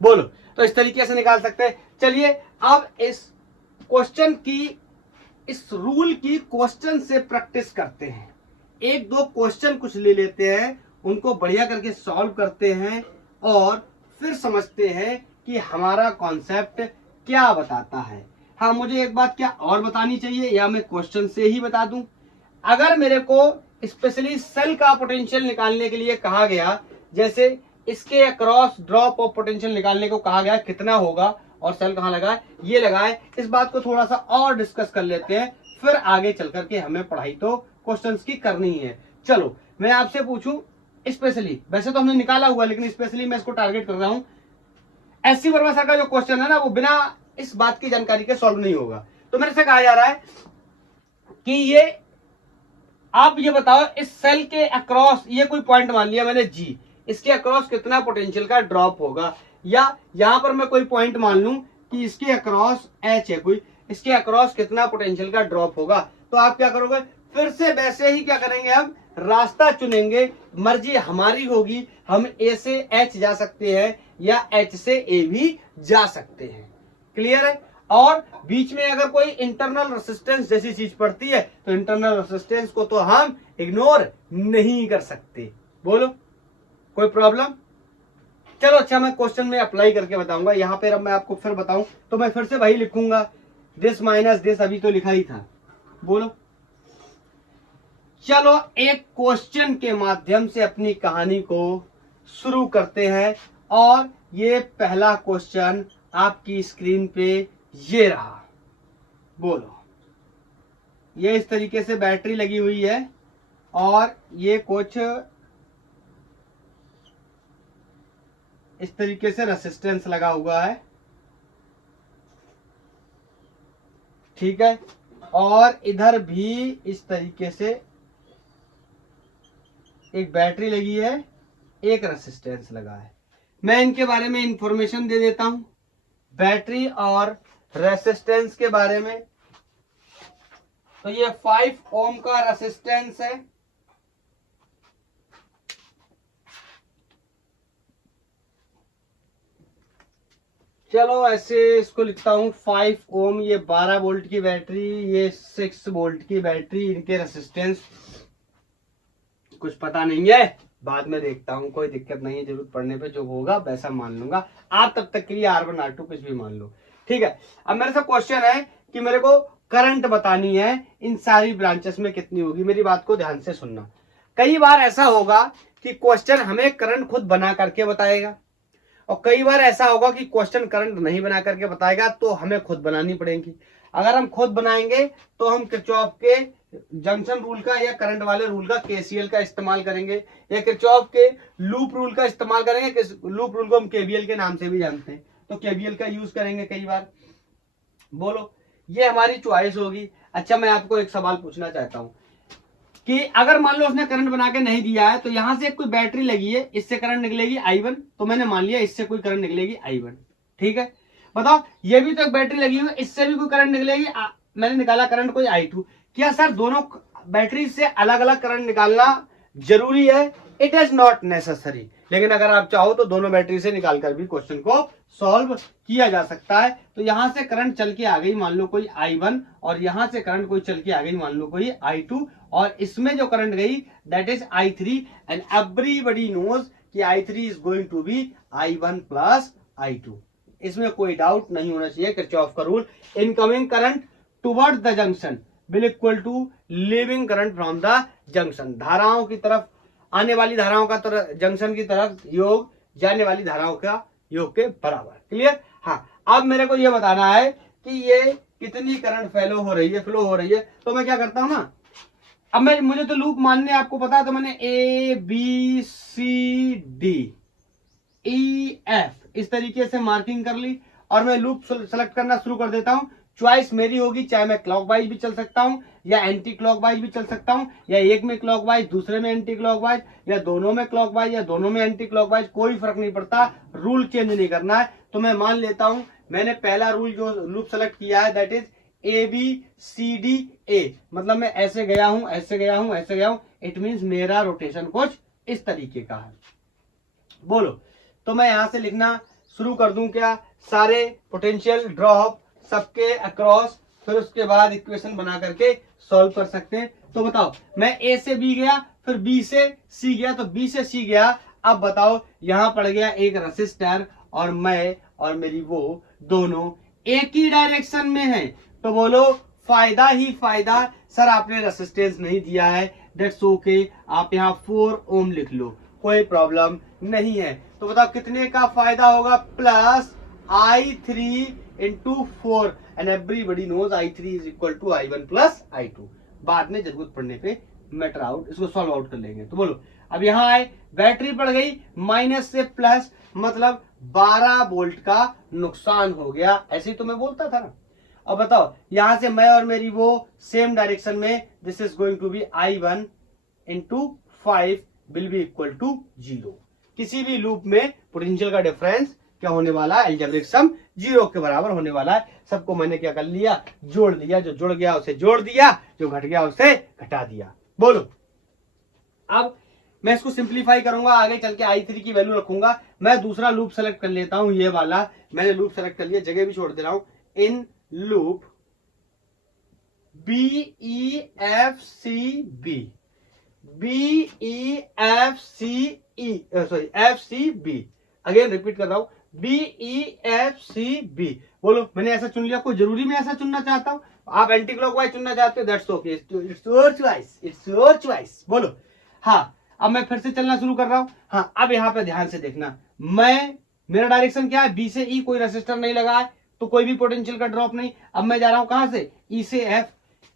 बोलो, तो इस तरीके से निकाल सकते हैं। चलिए अब इस क्वेश्चन की, इस रूल की क्वेश्चन से प्रैक्टिस करते हैं। एक दो क्वेश्चन कुछ ले लेते हैं, उनको बढ़िया करके सॉल्व करते हैं और फिर समझते हैं कि हमारा कॉन्सेप्ट क्या बताता है। हाँ, मुझे एक बात क्या और बतानी चाहिए, या मैं क्वेश्चन से ही बता दूं? अगर मेरे को स्पेशली सेल का पोटेंशियल निकालने के लिए कहा गया, जैसे इसके अक्रॉस ड्रॉप ऑफ पोटेंशियल निकालने को कहा गया, कितना होगा और सेल कहाँ लगा है, ये लगा है, इस बात को थोड़ा सा और डिस्कस कर लेते हैं, फिर आगे चल करके हमें पढ़ाई तो क्वेश्चंस की करनी है। चलो मैं आपसे पूछूं स्पेशली, वैसे तो हमने निकाला हुआ, लेकिन स्पेशली मैं इसको टारगेट कर रहा हूं। एससी वर्मा सर का जो क्वेश्चन है ना, वो बिना इस बात की जानकारी के सॉल्व नहीं होगा। तो मेरे से कहा जा रहा है कि ये आप ये बताओ, इस सेल के अक्रॉस, ये कोई पॉइंट मान लिया मैंने G, इसके अक्रॉस कितना पोटेंशियल का ड्रॉप होगा, या यहां पर मैं कोई पॉइंट मान लूं कि इसके अक्रॉस H है कोई, इसके अक्रॉस कितना पोटेंशियल का ड्रॉप होगा। तो आप क्या करोगे? फिर से वैसे ही क्या करेंगे, हम रास्ता चुनेंगे, मर्जी हमारी होगी। हम A से H जा सकते हैं या H से A भी जा सकते हैं। क्लियर है? और बीच में अगर कोई इंटरनल रेसिस्टेंस जैसी चीज पड़ती है, तो इंटरनल रेसिस्टेंस को तो हम इग्नोर नहीं कर सकते। बोलो, कोई प्रॉब्लम? चलो अच्छा, मैं क्वेश्चन में अप्लाई करके बताऊंगा। यहां पर अब मैं आपको फिर बताऊं तो मैं फिर से वही लिखूंगा, दिस माइनस दिस, अभी तो लिखा ही था। बोलो, चलो एक क्वेश्चन के माध्यम से अपनी कहानी को शुरू करते हैं। और ये पहला क्वेश्चन आपकी स्क्रीन पे ये रहा। बोलो, ये इस तरीके से बैटरी लगी हुई है और ये कुछ इस तरीके से रेसिस्टेंस लगा हुआ है, ठीक है। और इधर भी इस तरीके से एक बैटरी लगी है, एक रेसिस्टेंस लगा है। मैं इनके बारे में इंफॉर्मेशन दे देता हूं, बैटरी और रेसिस्टेंस के बारे में। तो ये 5 ओम का रेसिस्टेंस है, चलो ऐसे इसको लिखता हूं 5 ओम। ये 12 वोल्ट की बैटरी, ये 6 वोल्ट की बैटरी। इनके रेसिस्टेंस कुछ पता नहीं है, बाद में देखता हूं, कोई दिक्कत नहीं है, जरूरत पड़ने पे जो होगा वैसा मान लूंगा। आप तब तक के लिए R1 R2 कुछ भी मान लो, ठीक है। अब मेरे से क्वेश्चन है कि मेरे को करंट बतानी है इन सारी ब्रांचेस में कितनी होगी। मेरी बात को ध्यान से सुनना। कई बार ऐसा होगा कि क्वेश्चन हमें करंट खुद बना करके बताएगा, और कई बार ऐसा होगा कि क्वेश्चन करंट नहीं बना करके बताएगा, तो हमें खुद बनानी पड़ेगी। अगर हम खुद बनाएंगे तो हम किरचॉफ के जंक्शन रूल का या करंट वाले रूल का केसीएल का इस्तेमाल करेंगे, या किरचॉफ के लूप रूल का इस्तेमाल करेंगे। लूप रूल को हम केवीएल के नाम से भी जानते हैं, तो केवीएल का यूज करेंगे कई बार। बोलो, ये हमारी चॉइस होगी। अच्छा, मैं आपको एक सवाल पूछना चाहता हूं कि अगर मान लो उसने करंट बना के नहीं दिया है, तो यहां से कोई बैटरी लगी है, इससे करंट निकलेगी I1, तो मैंने मान लिया इससे कोई करंट निकलेगी I1, ठीक है। बताओ, ये भी तो एक बैटरी लगी हुई है, इससे भी कोई करंट निकलेगी, मैंने निकाला करंट कोई I2। क्या सर दोनों बैटरी से अलग अलग करंट निकालना जरूरी है? It is not necessary. लेकिन अगर आप चाहो तो दोनों बैटरी से निकालकर भी क्वेश्चन को सॉल्व किया जा सकता है। तो यहां से करंट चल के आ गई मान लो कोई I1, और यहां से करंट कोई चल के आ गई मान लो कोई I2, और इसमें जो करंट गई that is I3, and everybody knows कि I3 is going to be I1 plus I2। इसमें कोई डाउट नहीं होना चाहिए। किरचॉफ का rule, incoming current toward the junction will equal to leaving current from the junction. धाराओं की तरफ आने वाली धाराओं का जंक्शन की तरफ योग जाने वाली धाराओं का योग के बराबर। क्लियर? हाँ, अब मेरे को यह बताना है कि ये कितनी करंट फ्लो हो रही है। तो मैं क्या करता हूं ना, अब मुझे तो लूप मानने आपको पता है, तो मैंने ABCDEF इस तरीके से मार्किंग कर ली, और मैं लूप सेलेक्ट करना शुरू कर देता हूं। चॉइस मेरी होगी, चाहे मैं क्लॉकवाइज भी चल सकता हूं या एंटी क्लॉकवाइज भी चल सकता हूं, या एक में क्लॉकवाइज दूसरे में एंटी क्लॉकवाइज, या दोनों में क्लॉकवाइज या दोनों में एंटी क्लॉकवाइज, कोई फर्क नहीं पड़ता। रूल चेंज नहीं करना है। तो मैं मान लेता हूं मैंने पहला रूल जो लूप सेलेक्ट किया है दैट इज ABCDA, मतलब मैं ऐसे गया हूं, ऐसे गया हूं, ऐसे गया हूं। इट मींस मेरा रोटेशन कुछ इस तरीके का है। बोलो, तो मैं यहां से लिखना शुरू कर दूं क्या? सारे पोटेंशियल ड्रॉप सबके अक्रॉस, फिर उसके बाद इक्वेशन बना करके सॉल्व कर सकते हैं। तो बताओ, मैं A से B गया, फिर B से C गया, तो B से C गया। अब बताओ, यहां पड़ गया एक रेसिस्टर, और मैं और मेरी वो दोनों एक ही डायरेक्शन में है। तो बोलो, फायदा ही फायदा। सर आपने रेसिस्टेंस नहीं दिया है, दैट्स ओके, आप यहाँ 4 ओम लिख लो, कोई प्रॉब्लम नहीं है। तो बताओ कितने का फायदा होगा? Plus I3 into 4, and everybody knows I3 is equal to I1 plus I2। बाद में जरूरत पड़ने पे मैटर आउट, इसको सॉल्व आउट कर लेंगे। तो बोलो, अब यहां आए, बैटरी पड़ गई माइनस से प्लस, मतलब 12 वोल्ट का नुकसान हो गया। ऐसे ही तो मैं बोलता था ना। अब बताओ, यहां से मैं और मेरी वो सेम डायरेक्शन में, this is going to be I1 into 5 will be equal to 0। किसी भी लूप में पोटेंशियल का डिफरेंस क्या होने वाला है? अलजेब्रिक सम 0 के बराबर होने वाला है। सबको मैंने क्या कर लिया? जोड़ दिया। जो जुड़ गया उसे जोड़ दिया, जो घट गया उसे घटा दिया। बोलो, अब मैं इसको सिंप्लीफाई करूंगा, आगे चल के I3 की वैल्यू रखूंगा। मैं दूसरा लूप सेलेक्ट कर लेता हूं, ये वाला मैंने लूप सेलेक्ट कर लिया, जगह भी छोड़ दे रहा हूं। In loop FCB, again repeat कर रहा हूं, BEFCB। बोलो, मैंने ऐसा चुन लिया। कोई जरूरी मैं ऐसा चुनना चाहता हूं? आप एंटी क्लॉकवाइज चुनना चाहते हो that's okay, it's your choice, it's your choice. बोलो हाँ। अब मैं फिर से चलना शुरू कर रहा हूं। हाँ अब यहाँ पे ध्यान से देखना, मेरा डायरेक्शन क्या है, बी से ई, कोई रेसिस्टर नहीं लगा है तो कोई भी पोटेंशियल का ड्रॉप नहीं। अब मैं जा रहा हूं कहां से, ई से एफ।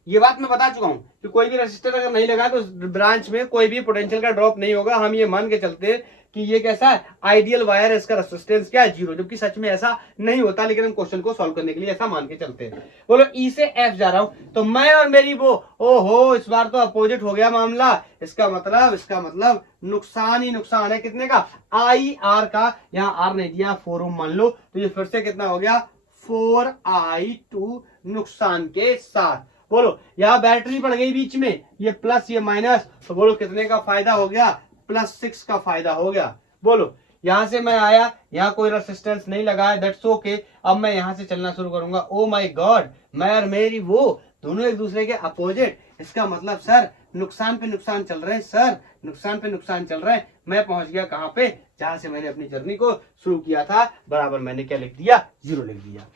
ये बात मैं बता चुका हूं कि कोई भी रेसिस्टर अगर नहीं लगा तो ब्रांच में कोई भी पोटेंशियल का ड्रॉप नहीं होगा। हम ये मान के चलते हैं कि ये कैसा है, आइडियल वायर है, इसका रेसिस्टेंस क्या है, 0, जबकि सच में ऐसा नहीं होता, लेकिन हम क्वेश्चन को सॉल्व करने के लिए ऐसा मान के चलते हैं। बोलो ई से एफ जा रहा हूं तो मैं और मेरी वो, ओहो इस बार तो अपोजिट हो गया मामला। इसका मतलब नुकसान ही नुकसान है। कितने का, आई आर का, यहाँ आर नहीं दिया 4 ओम मान लो, तो ये फिर से कितना हो गया 4i2 नुकसान के साथ। बोलो यहाँ बैटरी पड़ गई बीच में, ये प्लस ये माइनस, तो बोलो कितने का फायदा हो गया, +6 का फायदा हो गया। बोलो यहां से मैं आया, यहाँ कोई रेसिस्टेंस नहीं लगा है, दैट्स ओके। अब मैं यहां से चलना शुरू करूंगा। ओ माय गॉड, मैं और मेरी वो दोनों एक दूसरे के अपोजिट। इसका मतलब सर नुकसान पे नुकसान चल रहे हैं, सर नुकसान पे नुकसान चल रहे हैं। मैं पहुंच गया कहां पे, जहां से मैंने अपनी जर्नी को शुरू किया था, बराबर मैंने क्या लिख दिया, 0 लिख दिया।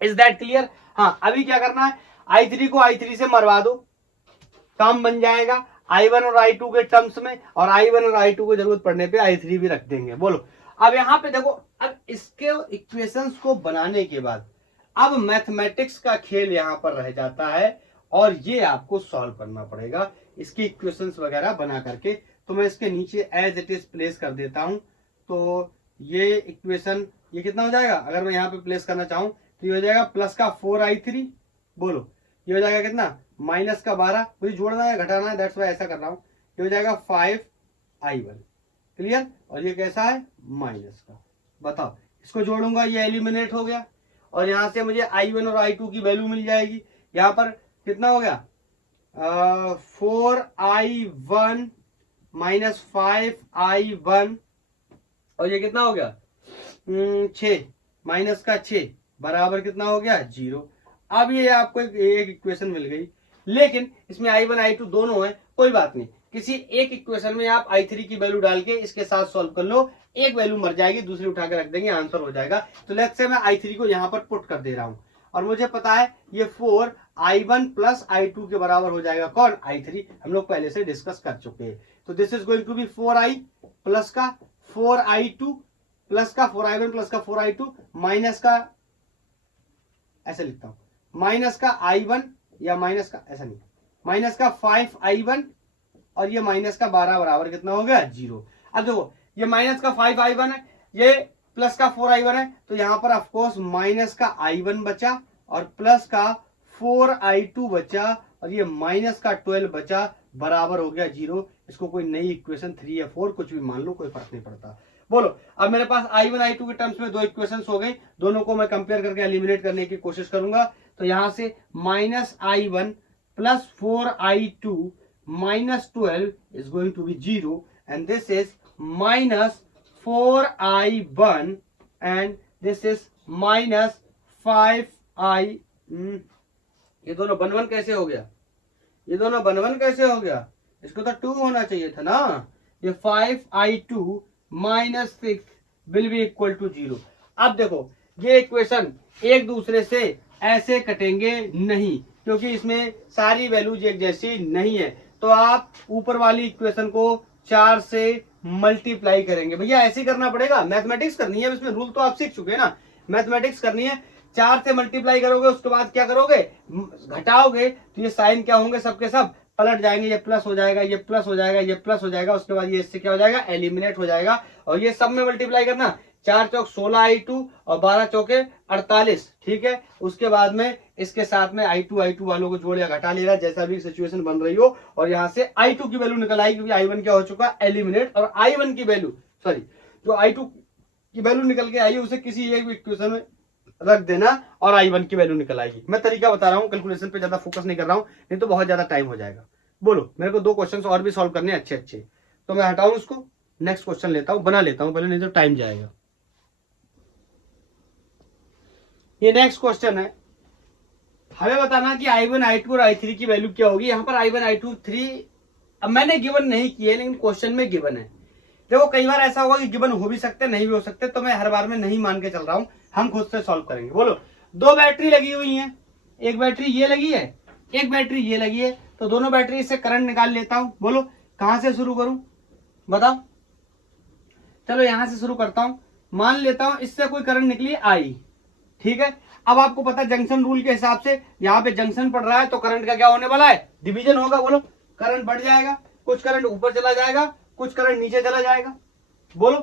Is that clear? हाँ अभी क्या करना है, i3 को i3 से मरवा दो, काम बन जाएगा i1 और i2 के टर्म्स में, और i1 और i2 को जरूरत पड़ने पे i3 भी रख देंगे। बोलो अब यहां पे देखो, अब इसके इक्वेशंस को बनाने के बाद अब मैथमेटिक्स का खेल यहां पर रह जाता है, और ये आपको सॉल्व करना पड़ेगा इसकी इक्वेशंस वगैरह बना करके। तो मैं इसके नीचे एज इट इज प्लेस कर देता हूं। तो ये इक्वेशन, ये कितना हो जाएगा, अगर मैं यहाँ पे प्लेस करना चाहूं तो ये हो जाएगा प्लस का 4i3। बोलो ये हो जाएगा कितना, माइनस का 12, मुझे जोड़ना है घटाना है, दैट्स वाई ऐसा कर रहा हूं। ये हो जाएगा 5i1। क्लियर? और ये कैसा है, माइनस का। बताओ इसको जोड़ूंगा, ये एलिमिनेट हो गया, और यहां से मुझे i1 और i2 की वैल्यू मिल जाएगी। यहां पर कितना हो गया, 4i1 माइनस 5i1, और ये कितना हो गया 6, माइनस का 6 बराबर कितना हो गया 0। अब ये आपको एक इक्वेशन मिल गई, लेकिन इसमें i1 i2 दोनों है, कोई बात नहीं, किसी एक इक्वेशन में आप i3 की वैल्यू डाल के इसके साथ सॉल्व कर लो, एक वैल्यू मर जाएगी, दूसरी उठा के रख देंगे, आंसर हो जाएगा। तो लेट्स से मैं i3 को यहां पर पुट कर दे रहा हूं, और मुझे पता है ये 4i1 प्लस i2 के बराबर हो जाएगा, कौन, i3, हम लोग पहले से डिस्कस कर चुके हैं। तो this is going to be 4i plus का 4i2 प्लस का 4i1 प्लस का 4i2 माइनस का, ऐसे लिखता हूं, माइनस का i1, या माइनस का, ऐसा नहीं, माइनस का 5i1, और ये माइनस का 12 बराबर कितना हो गया 0। अब देखो ये माइनस का 5i1 है, ये प्लस का 4i1 है, तो यहां पर ऑफकोर्स माइनस का i1 बचा, और प्लस का 4i2 बचा, और ये माइनस का 12 बचा, बराबर हो गया 0। इसको कोई नई इक्वेशन 3 या 4 कुछ भी मान लो, कोई फर्क नहीं पड़ता। बोलो अब मेरे पास i1 i2 के टर्म्स में दो इक्वेशंस हो गई, दोनों को मैं कंपेयर करके एलिमिनेट करने की कोशिश करूंगा। तो यहां से minus i1 plus 4i2 minus 12 is going to be 0, and this is minus 4i1 and this is minus 5i। ये दोनों 1 कैसे हो गया, ये दोनों 1 कैसे हो गया, इसको तो 2 होना चाहिए था ना। ये 5i2 minus 6 will be equal to 0। अब देखो ये इक्वेशन एक दूसरे से ऐसे कटेंगे नहीं, क्योंकि इसमें सारी वैल्यूज एक जैसी नहीं है। तो आप ऊपर वाली इक्वेशन को 4 से मल्टीप्लाई करेंगे, भैया ऐसे ही करना पड़ेगा, मैथमेटिक्स करनी है, इसमें रूल तो आप सीख चुके हैं ना, मैथमेटिक्स करनी है। 4 से मल्टीप्लाई करोगे, उसके बाद क्या करोगे, घटाओगे, तो ये साइन क्या होंगे, सबके सब पलट जाएंगे, ये प्लस हो जाएगा, ये प्लस हो जाएगा, ये प्लस हो जाएगा, उसके बाद ये इससे क्या हो जाएगा, एलिमिनेट हो जाएगा। और ये सब में मल्टीप्लाई करना, 4 चौक 16i2 और 12 चौके 48, ठीक है। उसके बाद में इसके साथ में i2 वालों को जोड़ या घटा ले रहा है, जैसा भी सिचुएशन बन रही हो, और यहाँ से i2 की वैल्यू निकल आई, क्योंकि i1 क्या हो चुका, एलिमिनेट, और i1 की वैल्यू, सॉरी जो i2 की वैल्यू निकल के आई है उसे किसी एक इक्वेशन में रख देना, और i1 की वैल्यू निकल आएगी। मैं तरीका बता रहा हूँ, कैलकुलेशन पे ज्यादा फोकस नहीं कर रहा हूँ, नहीं तो बहुत ज्यादा टाइम हो जाएगा। बोलो मेरे को 2 क्वेश्चन और भी सॉल्व करने अच्छे, तो मैं हटाऊं उसको, नेक्स्ट क्वेश्चन लेता हूं, बना लेता हूं पहले, नहीं तो टाइम जाएगा। ये नेक्स्ट क्वेश्चन है, हमें बताना कि i1 i2 और i3 की वैल्यू क्या होगी। यहाँ पर i1 i2 3 अब मैंने गिवन नहीं किए, लेकिन क्वेश्चन में गिवन है। देखो कई बार ऐसा होगा कि गिवन हो भी सकते नहीं भी हो सकते, तो मैं हर बार में नहीं मान के चल रहा हूं, हम खुद से सॉल्व करेंगे। बोलो 2 बैटरी लगी हुई हैं, एक बैटरी ये लगी है, एक बैटरी ये लगी है, तो दोनों बैटरी से करंट निकाल लेता हूं। बोलो कहां से शुरू करूं, बताओ। चलो यहां से शुरू करता हूं। मान लेता हूं इससे कोई करंट निकली आई, ठीक है। अब आपको पता है जंक्शन रूल के हिसाब से यहाँ पे जंक्शन पड़ रहा है तो करंट का क्या होने वाला है, डिवीजन होगा। बोलो करंट बढ़ जाएगा, कुछ करंट ऊपर चला जाएगा, कुछ करंट नीचे चला जाएगा। बोलो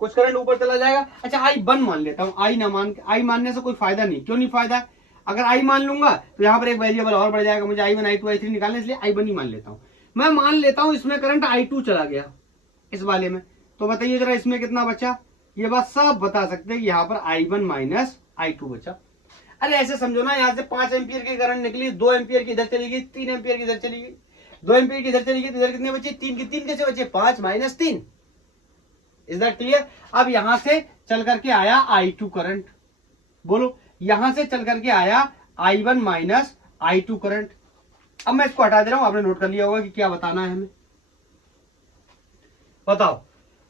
कुछ करंट ऊपर चला जाएगा। अच्छा आई वन मान लेता हूं, आई ना मान, आई मानने से कोई फायदा नहीं। क्यों नहीं फायदा, अगर आई मान लूंगा तो यहाँ पर एक वेरिएबल और बढ़ जाएगा, मुझे I one I two I three निकालने, इसलिए आई वन ही मान लेता हूं। मैं मान लेता हूं इसमें करंट आई टू चला गया इस वाले में, तो बताइए जरा इसमें कितना बचा। ये बात सब बता सकते हैं कि यहाँ पर I one minus I two बचा। अरे ऐसे समझो ना, यहाँ से 5 एम्पियर की करंट निकली, 2 एम्पियर की इधर चली गई, 3 एम्पियर की इधर चली गई, 2 एम्पियर की इधर चली गई, तो इधर कितने बचे, 3 की 3 कैसे बचे, 5 माइनस 3। Is that clear. अब यहां से चल करके आया आई टू करंट। बोलो यहां से चल करके आया I one minus I two current. अब मैं इसको हटा दे रहा हूं, आपने नोट कर लिया होगा कि क्या बताना है हमें, बताओ।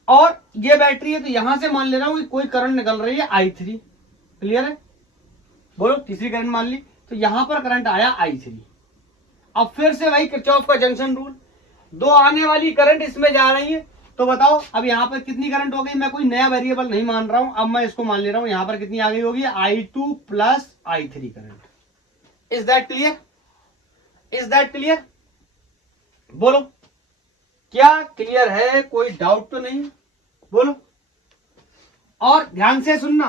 और ये बैटरी है तो यहां से मान ले रहा हूं कि कोई करंट निकल रही है आई थ्री, क्लियर है। बोलो तीसरी करंट मान ली, तो यहां पर करंट आया आई थ्री। अब फिर से वही किरचॉफ का जंक्शन रूल, दो आने वाली करंट इसमें जा रही है, तो बताओ अब यहां पर कितनी करंट हो गई। मैं कोई नया वेरिएबल नहीं मान रहा हूं, अब मैं इसको मान ले रहा हूं, यहां पर कितनी आ गई होगी, I two plus I three current. Is that clear, is that clear. बोलो क्या क्लियर है, कोई डाउट तो नहीं, बोलो। और ध्यान से सुनना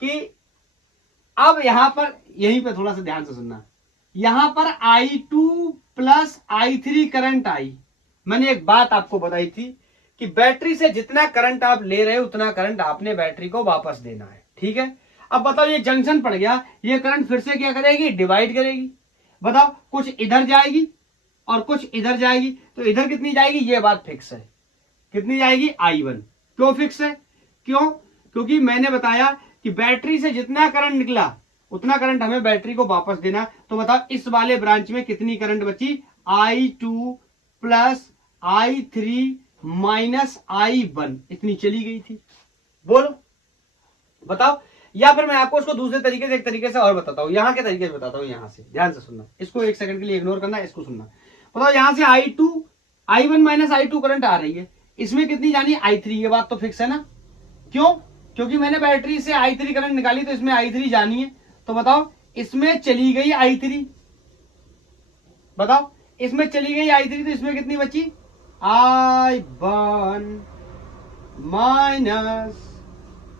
कि अब यहां पर यहीं पे थोड़ा सा ध्यान से सुनना, यहां पर I two plus I three current I. मैंने एक बात आपको बताई थी कि बैटरी से जितना करंट आप ले रहे हो उतना करंट आपने बैटरी को वापस देना है, ठीक है। अब बताओ ये जंक्शन पड़ गया, ये करंट फिर से क्या करेगी, डिवाइड करेगी। बताओ कुछ इधर जाएगी और कुछ इधर जाएगी, तो इधर कितनी जाएगी, ये बात फिक्स है, कितनी जाएगी, आई वन। क्यों फिक्स है, क्यों, क्योंकि मैंने बताया कि बैटरी से जितना करंट निकला उतना करंट हमें बैटरी को वापस देना। तो बताओ इस वाले ब्रांच में कितनी करंट बची, I two plus I three minus I one, इतनी चली गई थी। बोलो बताओ। या फिर मैं आपको उसको दूसरे तरीके से, एक तरीके से और बताता हूं, यहां के तरीके से बताता हूं, यहां से ध्यान से सुनना, इसको एक सेकंड के लिए इग्नोर करना, इसको सुनना। बताओ यहां से I two I one minus I two current आ रही है, इसमें कितनी जानी, आई थ्री। ये बात तो फिक्स है ना, क्यों, क्योंकि मैंने बैटरी से आई थ्री करंट निकाली तो इसमें आई थ्री जानी है। तो बताओ इसमें चली गई आई थ्री, बताओ इसमें चली गई आई थ्री, तो इसमें कितनी बची, I one minus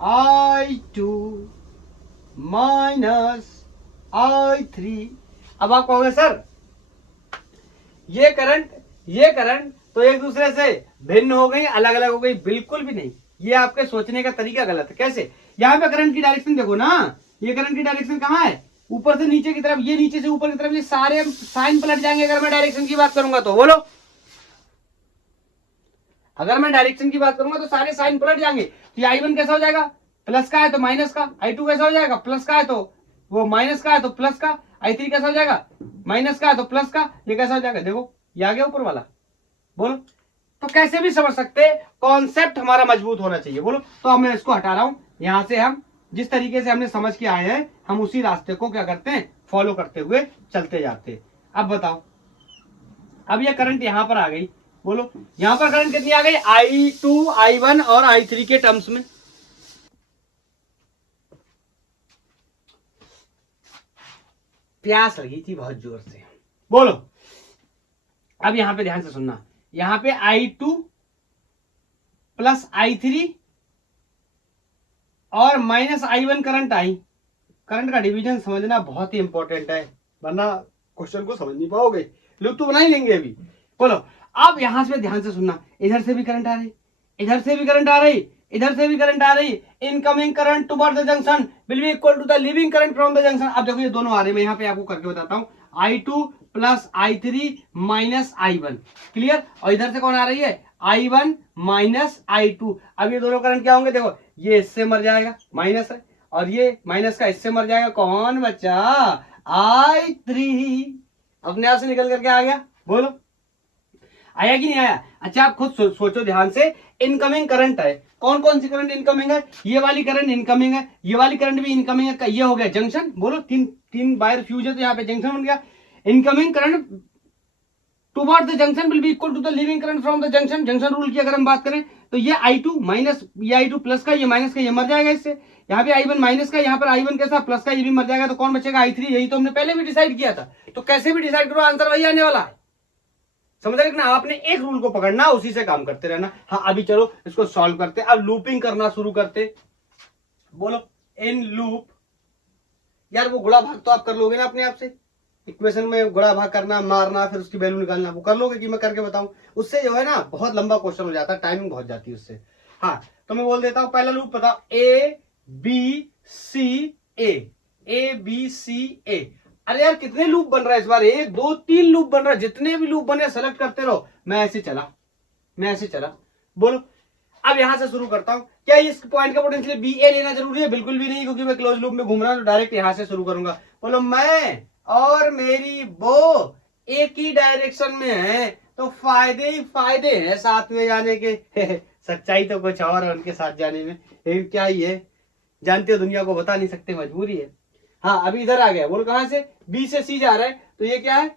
I two minus I three. अब आप कहोगे सर ये करंट तो एक दूसरे से भिन्न हो गई, अलग अलग हो गई। बिल्कुल भी नहीं, ये आपके सोचने का तरीका गलत है। कैसे, यहां पे करंट की डायरेक्शन देखो ना, ये करंट की डायरेक्शन कहां है, ऊपर से नीचे की तरफ, ये नीचे से ऊपर की तरफ, ये सारे साइन पलट जाएंगे अगर मैं डायरेक्शन की बात करूंगा तो। बोलो अगर मैं डायरेक्शन की बात करूंगा तो सारे साइन पलट जाएंगे। तो आई वन कैसा हो जाएगा, प्लस का है तो माइनस का, आई टू कैसा हो जाएगा, प्लस का है तो वो माइनस का है तो प्लस का, आई थ्री कैसा हो जाएगा, माइनस का है तो प्लस का, ये कैसा हो जाएगा, देखो ये आ गया ऊपर वाला। बोलो तो कैसे भी समझ सकते, कॉन्सेप्ट हमारा मजबूत होना चाहिए। बोलो तो अब मैं इसको हटा रहा हूं, यहां से हम जिस तरीके से हमने समझ के आए हैं हम उसी रास्ते को क्या करते हैं, फॉलो करते हुए चलते जाते हैं। अब बताओ, अब ये करंट यहां पर आ गई। बोलो यहां पर करंट कितनी आ गई, आई टू आई वन और आई थ्री के टर्म्स में। प्यास लगी थी बहुत जोर से। बोलो अब यहां पे ध्यान से सुनना, यहां पे आई टू प्लस आई थ्री और minus I one current I. Current का डिवीजन समझना बहुत ही इंपॉर्टेंट है, वरना क्वेश्चन को समझ नहीं पाओगे, लोग तो बना ही लेंगे अभी। बोलो अब यहां से ध्यान से सुनना, इधर से भी करंट आ रही, इधर से भी करंट आ रही, इधर से भी करंट आ रही। Incoming current toward the junction will be equal to the leaving current from the junction. अब देखो ये दोनों आ रहे हैं, मैं यहां पे आपको करके बताता हूं, I two plus I three minus I one, clear. और इधर से कौन आ रही है, I one minus I two. अब ये दोनों करंट क्या होंगे, देखो ये इससे मर जाएगा, माइनस है, और ये माइनस का इससे मर जाएगा, कौन बचा, आई थ्री, अपने आप से निकल करके आ गया। बोलो आया कि नहीं आया। अच्छा आप खुद सोचो ध्यान से, इनकमिंग करंट है, कौन कौन सी करंट इनकमिंग है, ये वाली करंट इनकमिंग है, ये वाली करंट भी इनकमिंग है, ये हो गया जंक्शन, बोलो तीन वायर फ्यूज है तो यहाँ पे जंक्शन बन गया। Incoming current toward the junction will be equal to the leaving current from the junction. Junction rule की अगर हम बात करें तो ये I2 माइनस, ये I2 प्लस का, ये माइनस का, ये मर जाएगा इससे। यहाँ पे I1 माइनस का, यहाँ पर I1 कैसा प्लस का, ये भी मर जाएगा, तो कौन बचेगा I3। यही तो हमने पहले भी डिसाइड किया था, तो कैसे भी डिसाइड करो आंसर वही आने वाला है। समझ रहे ना, आपने एक रूल को पकड़ना, उसी से काम करते रहना। हाँ अभी चलो इसको सॉल्व करते, अब लूपिंग करना शुरू करते। बोलो इन लूप, यार वो गुणा भाग तो आप कर लोगे ना अपने आप से, इक्वेशन में गुणा भाग करना, मारना, फिर उसकी वैल्यू निकालना, वो कर लोगे कि मैं करके बताऊं? उससे जो है ना बहुत लंबा क्वेश्चन हो जाता है, टाइमिंग बहुत जाती है उससे। हाँ तो मैं बोल देता हूं, पहला लूप बताओ, ए बी सी ए। अरे यार कितने लूप बन रहा है इस बार, 1 2 3 लूप बन रहा है, जितने भी लूप बने सेलेक्ट करते रहो। मैं ऐसे चला। बोलो अब यहां से शुरू करता हूं। क्या इस पॉइंट का पोटेंशियल बी ए लेना जरूरी है? बिल्कुल भी नहीं, क्योंकि मैं क्लोज लूप में घूम रहा हूं, तो डायरेक्ट यहां से शुरू करूंगा। बोलो मैं और मेरी वो एक ही डायरेक्शन में है, तो फायदे ही फायदे हैं साथ में जाने के। सच्चाई तो कुछ और है उनके साथ जाने में, लेकिन क्या ही है, जानते हो दुनिया को बता नहीं सकते, मजबूरी है। हाँ अभी इधर आ गया, बोल कहां से, बी से सी जा रहा है, तो ये क्या है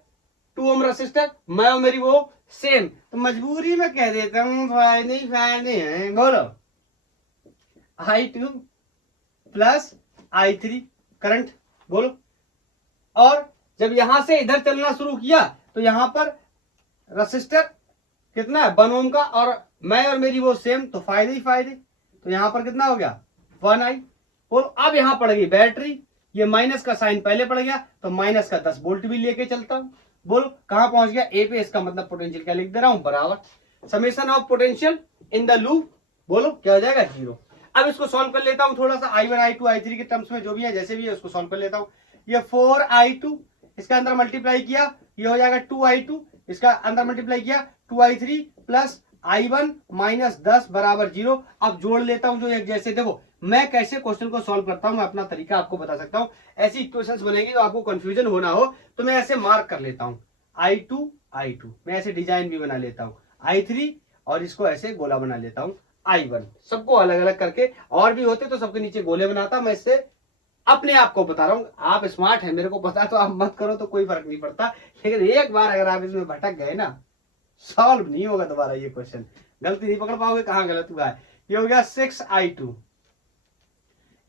2 ओम रसिस्टर, मैं और मेरी वो सेम, तो मजबूरी में कह देता हूं फायदे ही फायदे हैं। बोलो I2 प्लस I3 करंट, बोलो। और जब यहां से इधर चलना शुरू किया तो यहां पर रसिस्टर कितना है 1 ओम का, और मैं और मेरी वो सेम, तो फायदे ही फायदे। तो यहां पर कितना हो गया 1I। बोलो अब यहां पड़ गई बैटरी, ये माइनस का साइन पहले पड़ गया, तो माइनस का 10 वोल्ट भी लेके चलता हूं। बोलो कहां पहुंच गया, ए पे, इसका मतलब पोटेंशियल क्या लिख दे रहा हूं, बराबर summation of potential in the loop. बोलो क्या हो जाएगा 0। अब इसको सॉल्व कर लेता हूं थोड़ा सा, I1 I2 I3 के टर्म्स में जो भी है, जैसे भी है उसको सॉल्व कर लेता हूं। ये 4I2 इसका अंदर मल्टीप्लाई किया, ये हो जाएगा 2I2, इसका अंदर मल्टीप्लाई किया 2I3 प्लस I1 माइनस 10 बराबर 0। अब जोड़ लेता हूं जो एक जैसे। देखो मैं कैसे क्वेश्चन को सॉल्व करता हूं, मैं अपना तरीका आपको बता सकता हूं। ऐसी इक्वेशंस बनेगी तो आपको कंफ्यूजन होना हो तो मैं ऐसे मार्क कर लेता हूं, I2 मैं ऐसे डिजाइन भी बना लेता हूं, I3 और इसको ऐसे गोला बना लेता हूं, I1, सबको अलग अलग करके। और भी होते तो सबके नीचे गोले बनाता, मैं इससे अपने आप को बता रहा हूं। आप स्मार्ट है, मेरे को पता, तो आप मत करो तो कोई फर्क नहीं पड़ता, लेकिन एक बार अगर आप इसमें भटक गए ना, सॉल्व नहीं होगा दोबारा ये क्वेश्चन, गलती नहीं पकड़ पाओगे कहां गलत हुआ है। ये हो गया 6I2,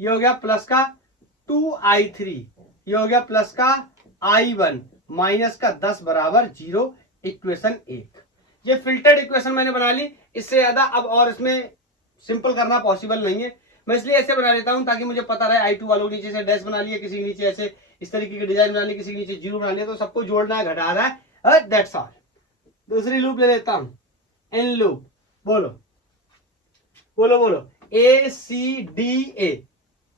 ये हो गया प्लस का 2I3, ये हो गया प्लस का I1 माइनस का 10 बराबर 0। इक्वेशन 1, ये फिल्टर्ड इक्वेशन मैंने बना ली। इससे ज्यादा अब और इसमें सिंपल करना पॉसिबल नहीं है, मैं इसलिए ऐसे बना लेता हूं ताकि मुझे पता रहे। I2 वालों नीचे से डैश बना लिया, किसी के नीचे ऐसे इस तरीके की डिजाइन बना ली, किसी के नीचे 0 बना लिया, तो सबको जोड़ना है घटाना है, दैट्स ऑल। दूसरी लूप ले लेता हूं, इन लूप। बोलो ACDA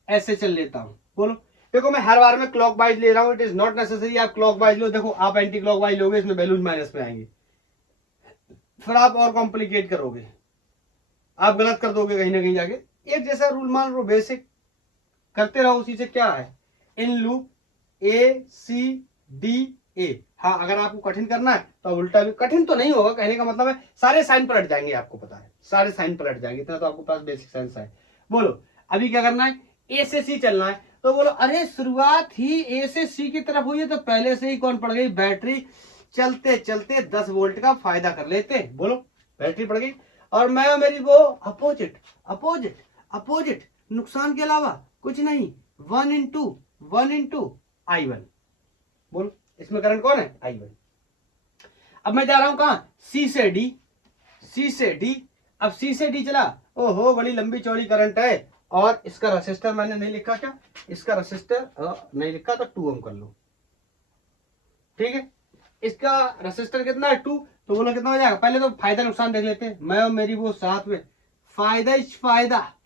ऐसे चल लेता हूं। बोलो देखो मैं हर बार में क्लॉकवाइज ले रहा हूं, इट इज नॉट नेसेसरी आप क्लॉकवाइज लो। देखो आप एंटी क्लॉकवाइज लोगे, इसमें वैल्यूज माइनस में आएंगे, फिर आप और कॉम्प्लिकेट करोगे, आप गलत कर दोगे कहीं ना कहीं जाके। एक जैसा रूल मान लो, बेसिक करते रहो, उसी से क्या है, इन लूप ACDA। हाँ अगर आपको कठिन करना है तो उल्टा भी, कठिन तो नहीं होगा, कहने का मतलब है सारे साइन पलट जाएंगे, आपको पता है सारे साइन पलट जाएंगे, इतना तो आपको पास बेसिक साइंस है। बोलो अभी क्या करना है, ए से सी चलना है, तो बोलो अरे शुरुआत ही ए से सी की तरफ हुई है, तो पहले से ही कौन पड़ गई, बैटरी। चलते चलते 10 वोल्ट का फायदा कर लेते, बोलो बैटरी पड़ गई, और मैं और मेरी वो अपोजिट अपोजिट अपोजिट, नुकसान के अलावा कुछ नहीं, 1 इंटू I1। बोलो इसमें करंट कौन है, I1। अब मैं जा रहा हूं कहां, C से D। अब C से D चला, ओहो बड़ी लंबी चौड़ी करंट है, और इसका रेसिस्टर मैंने नहीं लिखा, क्या इसका रेसिस्टर नहीं लिखा, तो 2 ओम कर लो, ठीक है। इसका रेसिस्टर कितना है 2, तो बोलो कितना हो जाएगा, पहले तो फायदा नुकसान देख लेते हैं, मैं और मेरी वो साथ में, फायदा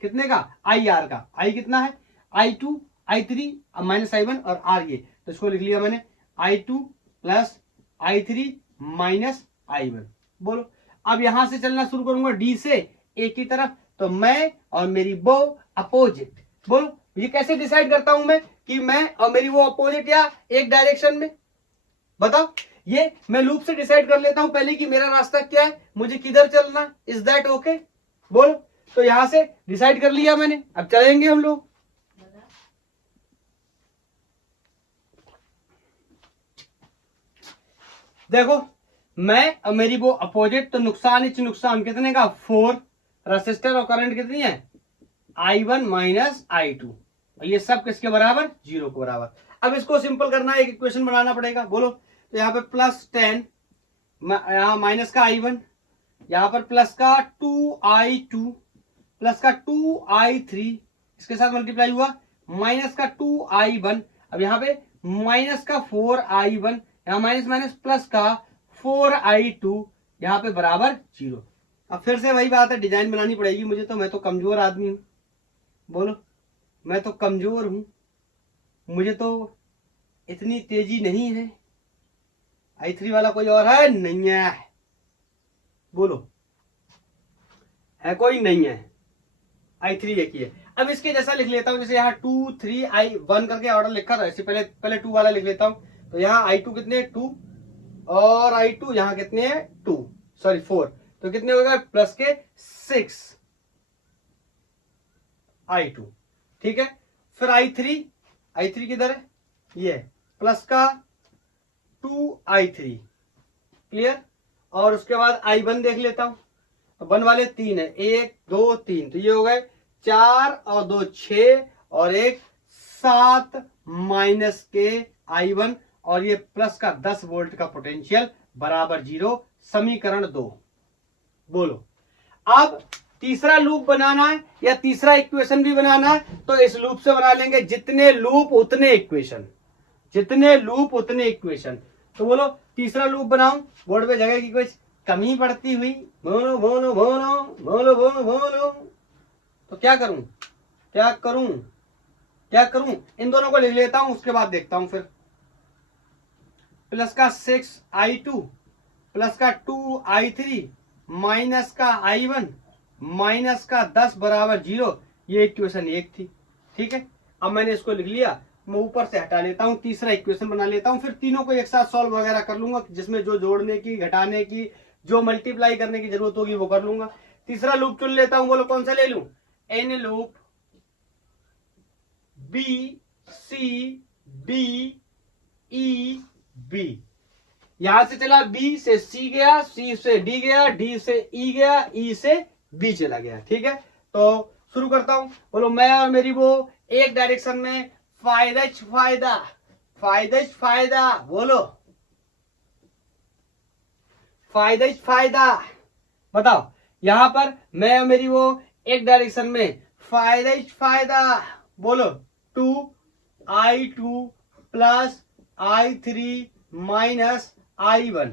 कितने का, IR का, I कितना है, I2 I3 माइनस I1 और R ये, तो इसको लिख लिया मैंने I2 plus I3 minus I1। बोलो अब यहां से चलना शुरू करूंगा D से A की तरफ, तो मैं और मेरी वो अपोजिट। बोलो ये कैसे डिसाइड करता हूं मैं कि मैं और मेरी वो अपोजिट या एक डायरेक्शन में, बताओ। ये मैं लूप से डिसाइड कर लेता हूं पहले कि मेरा रास्ता क्या है, मुझे किधर चलना, इज दैट ओके। बोलो। तो यहां से डिसाइड कर लिया मैंने, अब चलेंगे हम लोग। देखो मैं और मेरी वो अपोजिट, तो नुकसान इच नुकसान कितने का 4, रेसिस्टर और करंट कितनी है I1 माइनस I2, ये सब किसके बराबर 0 के बराबर। अब इसको सिंपल करना है, एक इक्वेशन बनाना पड़ेगा। बोलो। तो यहाँ पे +10, यहाँ माइनस का I1, यहाँ पर प्लस का 2I2 प्लस का 2I3, इसके साथ मल्टीप्लाई हुआ, माइनस का 2I1, अब यहाँ पे माइनस का 4I1, यहाँ माइनस माइनस प्लस का 4I2, यहाँ पे बराबर 0। अब फिर से वही बात है, डिजाइन बनानी पड़ेगी मुझे, तो मैं तो कमजोर आदमी हूं। बोलो, मैं तो कमजोर हूं, मुझे तो इतनी तेजी नहीं है। I3 वाला कोई और है? नहीं है। बोलो, है कोई? नहीं है। I3 एक ही है। अब इसके जैसा लिख लेता हूं, जैसे यहाँ 2 3 I1 करके ऑर्डर लिखा था, ऐसे पहले 2 वाला लिख लेता हूं। तो यहाँ I2 कितने 2 और I2 यहाँ कितने हैं 2, सॉरी 4, तो कितने हो गए प्लस के 6 I2। ठीक है। फिर I3 किधर है? ये प्लस का 2I3, क्लियर। और उसके बाद I1 देख लेता हूं, तो 1 वाले 3 है, 1 2 3, तो ये हो गए 4 और 2 6 और 1 7 माइनस के I1 और ये प्लस का 10 वोल्ट का पोटेंशियल बराबर 0, समीकरण 2। बोलो। अब तीसरा लूप बनाना है या तीसरा इक्वेशन भी बनाना है, तो इस लूप से बना लेंगे, जितने लूप उतने इक्वेशन, जितने लूप उतने इक्वेशन। तो बोलो तीसरा लूप बनाऊं, बोर्ड पे जगह की कुछ कमी पड़ती हुई, बोलो बोलो बोलो बोलो बोलो बोलो, तो क्या करूं क्या करूं क्या करूं? इन दोनों को लिख लेता हूं, उसके बाद देखता हूं। फिर प्लस का 6I2 प्लस का 2I3 माइनस का I1 माइनस का 10 बराबर 0, ये इक्वेशन 1 थी। ठीक है। अब मैंने इसको लिख लिया, मैं ऊपर से हटा लेता हूं, तीसरा इक्वेशन बना लेता हूं, फिर तीनों को एक साथ सॉल्व वगैरह कर लूंगा, जिसमें जो जोड़ने की, घटाने की, जो मल्टीप्लाई करने की जरूरत होगी वो कर लूंगा। तीसरा लूप चुन लेता हूं, बोलो कौन सा ले लूं? एन लूप BCDEB, यहां से चला, B से C गया, C से D गया, D से E गया, E से B चला गया। ठीक है। तो शुरू करता हूं। बोलो, मैं और मेरी वो एक डायरेक्शन में फायदा फायदा फायदा फायदा, बोलो फायदा फायदा। बताओ, यहां पर मैं और मेरी वो एक डायरेक्शन में फायदा फायदा, बोलो 2I2 plus I3 minus I1,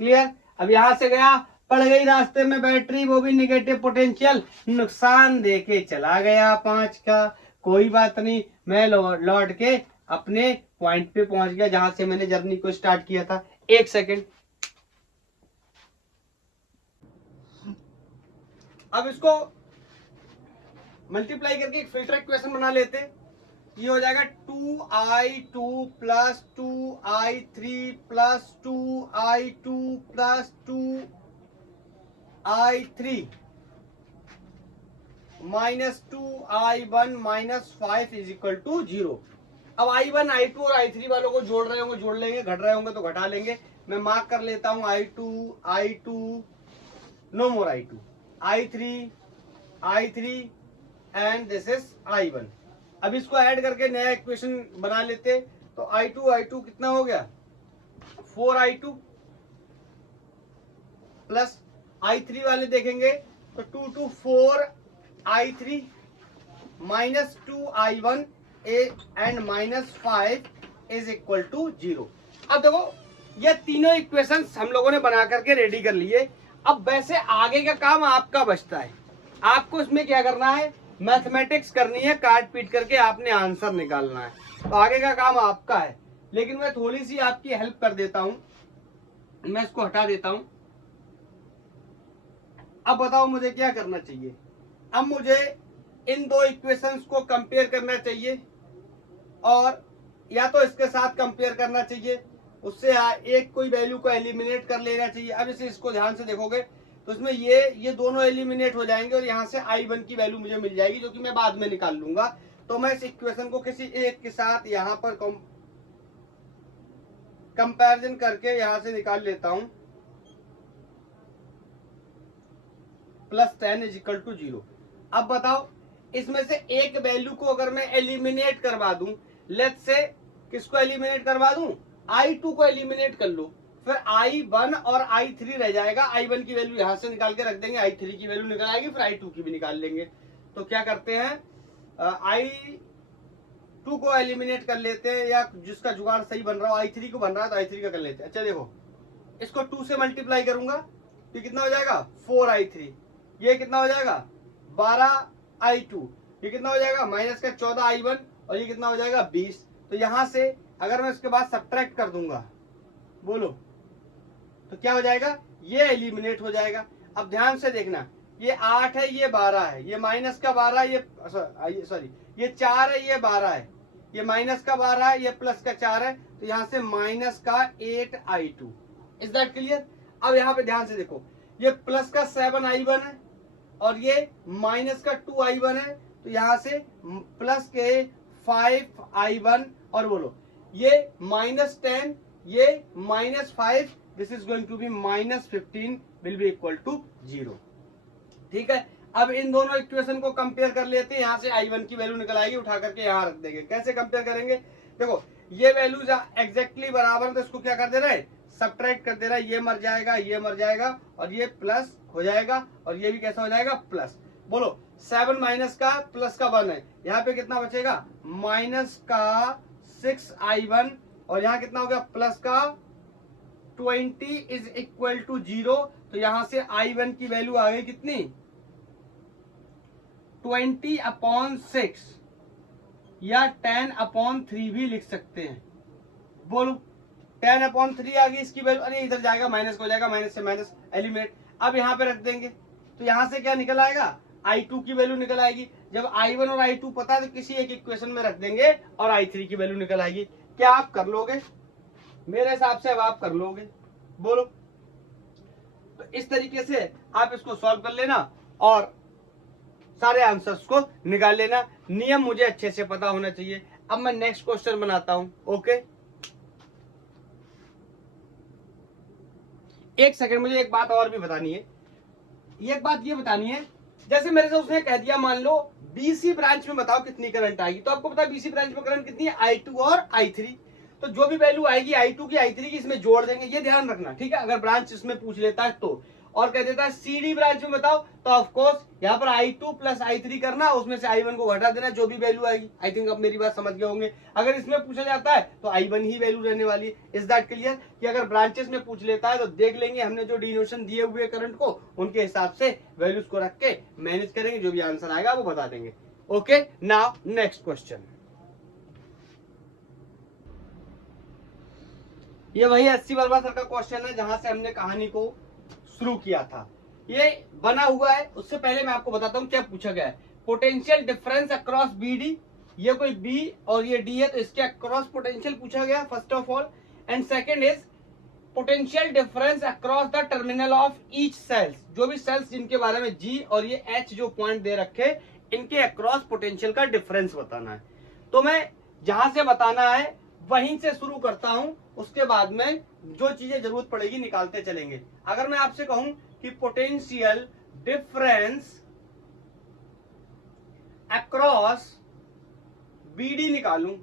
clear. अब यहां से गया, पड़ गई रास्ते में बैटरी, वो भी निगेटिव पोटेंशियल, नुकसान देके चला गया 5 का। कोई बात नहीं, मैं लौट के अपने पॉइंट पे पहुंच गया जहां से मैंने जर्नी को स्टार्ट किया था। 1 सेकेंड। अब इसको मल्टीप्लाई करके एक फिल्टर इक्वेशन बना लेते। ये हो जाएगा 2I2 plus 2I3 plus 2I2 plus 2I3 minus 2I1 minus 5 is equal to 0। अब I1 I2 और I3 वालों को जोड़ रहे होंगे जोड़ लेंगे, घट रहे होंगे तो घटा लेंगे। मैं मार्क कर लेता हूं I2 no more I3 and this is I1। अब इसको ऐड करके नया इक्वेशन बना लेते। तो I2 कितना हो गया 4I2 प्लस I3 वाले देखेंगे तो 2 4I3 minus 2I1 and minus 5 is equal to 0। अब देखो, ये तीनों इक्वेशंस हम लोगों ने बना करके रेडी कर लिए। अब वैसे आगे का काम आपका बचता है, आपको इसमें क्या करना है, मैथमेटिक्स करनी है, काट पीट करके आपने आंसर निकालना है। तो आगे का काम आपका है, लेकिन मैं थोड़ी सी आपकी हेल्प कर देता हूं। मैं इसको हटा देता हूं। अब बताओ मुझे क्या करना चाहिए। अब मुझे इन दो इक्वेशंस को कंपेयर करना चाहिए, और या तो इसके साथ कंपेयर करना चाहिए, उससे एक कोई वैल्यू को एलिमिनेट कर लेना चाहिए। अब इसे इसको ध्यान से देखोगे तो इसमें ये दोनों एलिमिनेट हो जाएंगे और यहाँ से I1 की वैल्यू मुझे मिल जाएगी, जो कि मैं बाद में निकाल लूंगा। तो मैं इस इक्वेशन को किसी एक के साथ यहाँ पर कंपैरिजन करके यहाँ से निकाल लेता हूं, +10 = 0। अब बताओ इसमें से एक वैल्यू को अगर मैं एलिमिनेट करवा दूं, लेट्स से किसको एलिमिनेट करवा दूं, I2 को एलिमिनेट कर लो, फिर I1 और I3 रह जाएगा। I1 की वैल्यू यहां से निकाल के रख देंगे, I3 की वैल्यू निकल आएगी, फिर I2 की भी निकाल लेंगे। तो क्या करते हैं, I2 को एलिमिनेट कर लेते हैं, या जिसका जुगाड़ सही बन रहा हो, I3 को बन रहा है तो I3 का कर लेते हैं। अच्छा देखो, इसको 2 से मल्टीप्लाई करूंगा तो कितना हो जाएगा, 4I3। ये कितना हो जाएगा, 12I2। ये कितना हो जाएगा, माइनस का 14I1, और ये कितना हो जाएगा, 20। तो यहां से अगर मैं इसके बाद सब्ट्रैक्ट कर दूंगा, बोलो तो क्या हो जाएगा, ये एलिमिनेट हो जाएगा। अब ध्यान से देखना, ये 8 है, ये 12 है, ये माइनस का 12, ये सॉरी ये 4 है, ये 12 है, ये माइनस का 12 है, ये प्लस का 4 है, तो यहां से माइनस का 8I2। Is that clear. अब यहाँ पे ध्यान से देखो, ये प्लस का 7I1 है और ये माइनस का 2I1 है, तो यहां से प्लस के 5I1, और बोलो ये -10, ये -5, this is going to be -15 will be equal to 0। ठीक है, अब इन दोनों इक्वेशन को कंपेयर कर लेते हैं। यहाँ से I1 की वैल्यू निकल आएगी, उठा करके यहाँ रख देंगे। कैसे कंपेयर करेंगे, देखो ये वैल्यूज एग्जैक्टली बराबर, तो इसको क्या कर दे रहे हैं, सब्ट्रैक्ट कर दे रहा है। ये मर जाएगा, ये मर जाएगा, और ये प्लस हो जाएगा, और ये भी कैसा हो जाएगा, प्लस। बोलो 7 माइनस का प्लस का 1 है, यहाँ पे कितना बचेगा, माइनस का 6I1, और यहाँ कितना हो गया, प्लस का 20 इज इक्वल टू 0। तो यहां से I1 की वैल्यू आ गई कितनी, 20/6 या 10/3 भी लिख सकते हैं। बोलो 10/3 आ गई इसकी वैल्यू, अरे इधर जाएगा माइनस हो जाएगा, माइनस से माइनस एलिमिनेट। अब यहाँ पे रख देंगे, तो यहां से क्या निकल आएगा, I2 की वैल्यू निकल आएगी। जब I1 और I2 पता है तो किसी एक इक्वेशन में रख देंगे और I3 की वैल्यू निकल आएगी। क्या आप कर लोगे, मेरे हिसाब से अब आप कर लोगे, बोलो। तो इस तरीके से आप इसको सॉल्व कर लेना और सारे आंसर्स को निकाल लेना। नियम मुझे अच्छे से पता होना चाहिए। अब मैं नेक्स्ट क्वेश्चन बनाता हूं, ओके। एक सेकंड, मुझे एक बात और भी बतानी है। एक बात ये बतानी है, जैसे मेरे से उसने कह दिया, मान लो बीसी ब्रांच में बताओ कितनी करंट आएगी, तो आपको पता है बीसी ब्रांच में करंट कितनी है, I2 और I3। तो जो भी वैल्यू आएगी I2 की I3 की इसमें जोड़ देंगे, ये ध्यान रखना, ठीक है। अगर ब्रांच इसमें पूछ लेता है तो, और कह देता है CD ब्रांच में बताओ, तो ऑफ कोर्स यहाँ पर I2 + I3 करना, उसमें से I1 को घटा देना, जो भी वैल्यू आएगी। आई थिंक अब मेरी बात समझ गए होंगे। अगर इसमें पूछा जाता है तो I1 ही वैल्यू रहने वाली है। इज दैट क्लियर, कि अगर ब्रांचेस में पूछ लेता है तो देख लेंगे, हमने जो डिनोशन दिए हुए करंट को, उनके हिसाब से वैल्यूज को रख के मैनेज करेंगे, जो भी आंसर आएगा वो बता देंगे। Okay, now next question. ये वही एससी वर्मा सर का क्वेश्चन है जहां से हमने कहानी को शुरू किया था। ये बना हुआ है, उससे पहले मैं आपको बताता हूं क्या पूछा गया है। पोटेंशियल डिफरेंस अक्रॉस BD, ये कोई B और ये D है, तो इसके अक्रॉस पोटेंशियल पूछा गया first of all. And second is potential difference across the terminal of each cells, जो भी सेल्स जिनके बारे में G और ये H जो पॉइंट दे रखे, इनके अक्रॉस पोटेंशियल का डिफरेंस बताना है। तो मैं जहां से बताना है वहीं से शुरू करता हूं, उसके बाद में जो चीजें जरूरत पड़ेगी निकालते चलेंगे। अगर मैं आपसे कहूं कि पोटेंशियल डिफरेंस अक्रॉस BD निकालूं,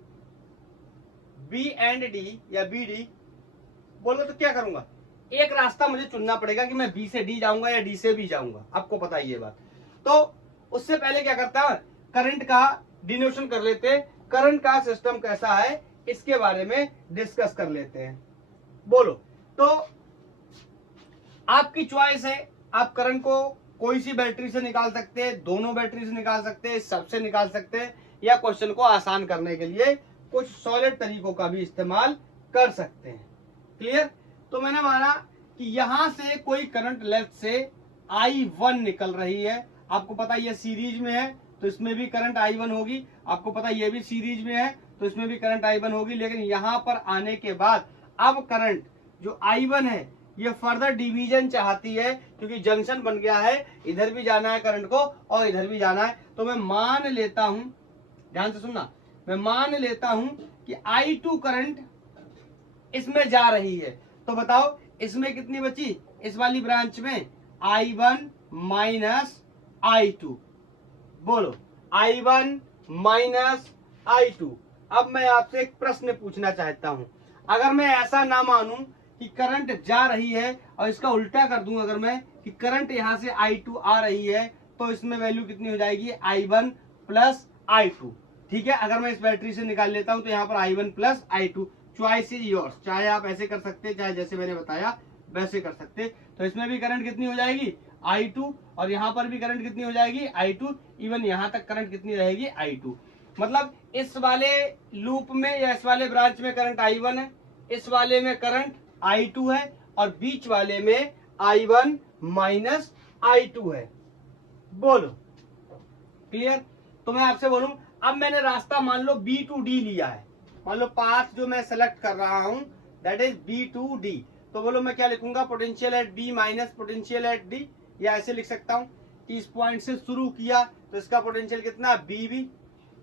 B एंड D या BD, बोलो तो क्या करूंगा, एक रास्ता मुझे चुनना पड़ेगा कि मैं B से D जाऊंगा या D से B जाऊंगा, आपको पता ही ये बात। तो उससे पहले क्या करता है, करंट का डिनोशन कर लेते हैं, करंट का सिस्टम कैसा है इसके बारे में डिस्कस कर लेते हैं। बोलो, तो आपकी चॉइस है, आप करंट को कोई सी बैटरी से निकाल सकते हैं, दोनों बैटरी से निकाल सकते हैं, सबसे निकाल सकते हैं, या क्वेश्चन को आसान करने के लिए कुछ सॉलिड तरीकों का भी इस्तेमाल कर सकते हैं। क्लियर। तो मैंने माना कि यहां से कोई करंट लेफ्ट से I1 निकल रही है, आपको पता है ये सीरीज में है तो इसमें भी करंट I1 होगी, आपको पता है ये भी सीरीज में है तो इसमें भी करंट I1 होगी। लेकिन यहां पर आने के बाद अब करंट जो I1 है ये फर्दर डिवीजन चाहती है क्योंकि जंक्शन बन गया है, इधर भी जाना है करंट को और इधर भी जाना है। तो मैं मान लेता हूं, ध्यान से सुनना, मैं मान लेता हूं कि I2 करंट इसमें जा रही है। तो बताओ इसमें कितनी बची, इस वाली ब्रांच में I1 माइनस I2। बोलो I1 माइनस I2। अब मैं आपसे एक प्रश्न पूछना चाहता हूं, अगर मैं ऐसा ना मानूं कि करंट जा रही है और इसका उल्टा कर दूं अगर मैं कि करंट यहां से I2 आ रही है, तो इसमें वैल्यू कितनी हो जाएगी, I1 प्लस I2। ठीक है, अगर मैं इस बैटरी से निकाल लेता हूं तो यहाँ पर I1 plus I2, choice is yours. चाहे आप ऐसे कर सकते, चाहे जैसे मैंने बताया वैसे कर सकते। तो इसमें भी करंट कितनी हो जाएगी, I2, और यहाँ पर भी करंट कितनी हो जाएगी, I2। इवन यहाँ तक करंट कितनी रहेगी, I2। मतलब इस वाले लूप में या इस वाले ब्रांच में करंट I1 है, इस वाले में करंट I2 है, और बीच वाले में I1 माइनस I2 है। बोलो क्लियर। तो मैं आपसे बोलूं, अब मैंने रास्ता मान लो B to D लिया है, मान लो पाथ जो मैं सेलेक्ट कर रहा हूं that is B to D। तो बोलो मैं क्या लिखूंगा, potential at B minus potential at D, या ऐसे लिख सकता हूं कि इस पॉइंट से शुरू किया तो इसका पोटेंशियल कितना, BB।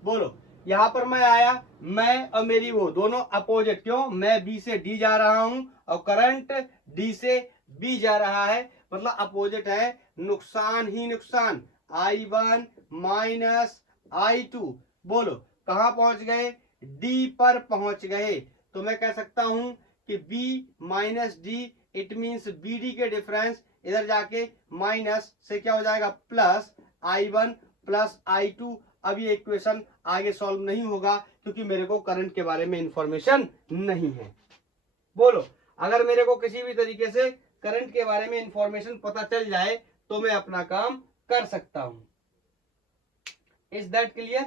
बोलो यहां पर मैं आया, मैं और मेरी वो दोनों अपोजिट, क्यों, मैं B से D जा रहा हूं और करंट D से B जा रहा है, मतलब अपोजिट है, नुकसान ही नुकसान, I1 माइनस I2। बोलो कहां पहुंच गए, D पर पहुंच गए। तो मैं कह सकता हूं कि B minus D, it means BD के डिफरेंस इधर जाके माइनस से क्या हो जाएगा, प्लस I1 प्लस I2। अब ये इक्वेशन आगे सॉल्व नहीं होगा क्योंकि मेरे को करंट के बारे में इंफॉर्मेशन नहीं है। बोलो अगर मेरे को किसी भी तरीके से करंट के बारे में इंफॉर्मेशन पता चल जाए तो मैं अपना काम कर सकता हूं। Is that clear.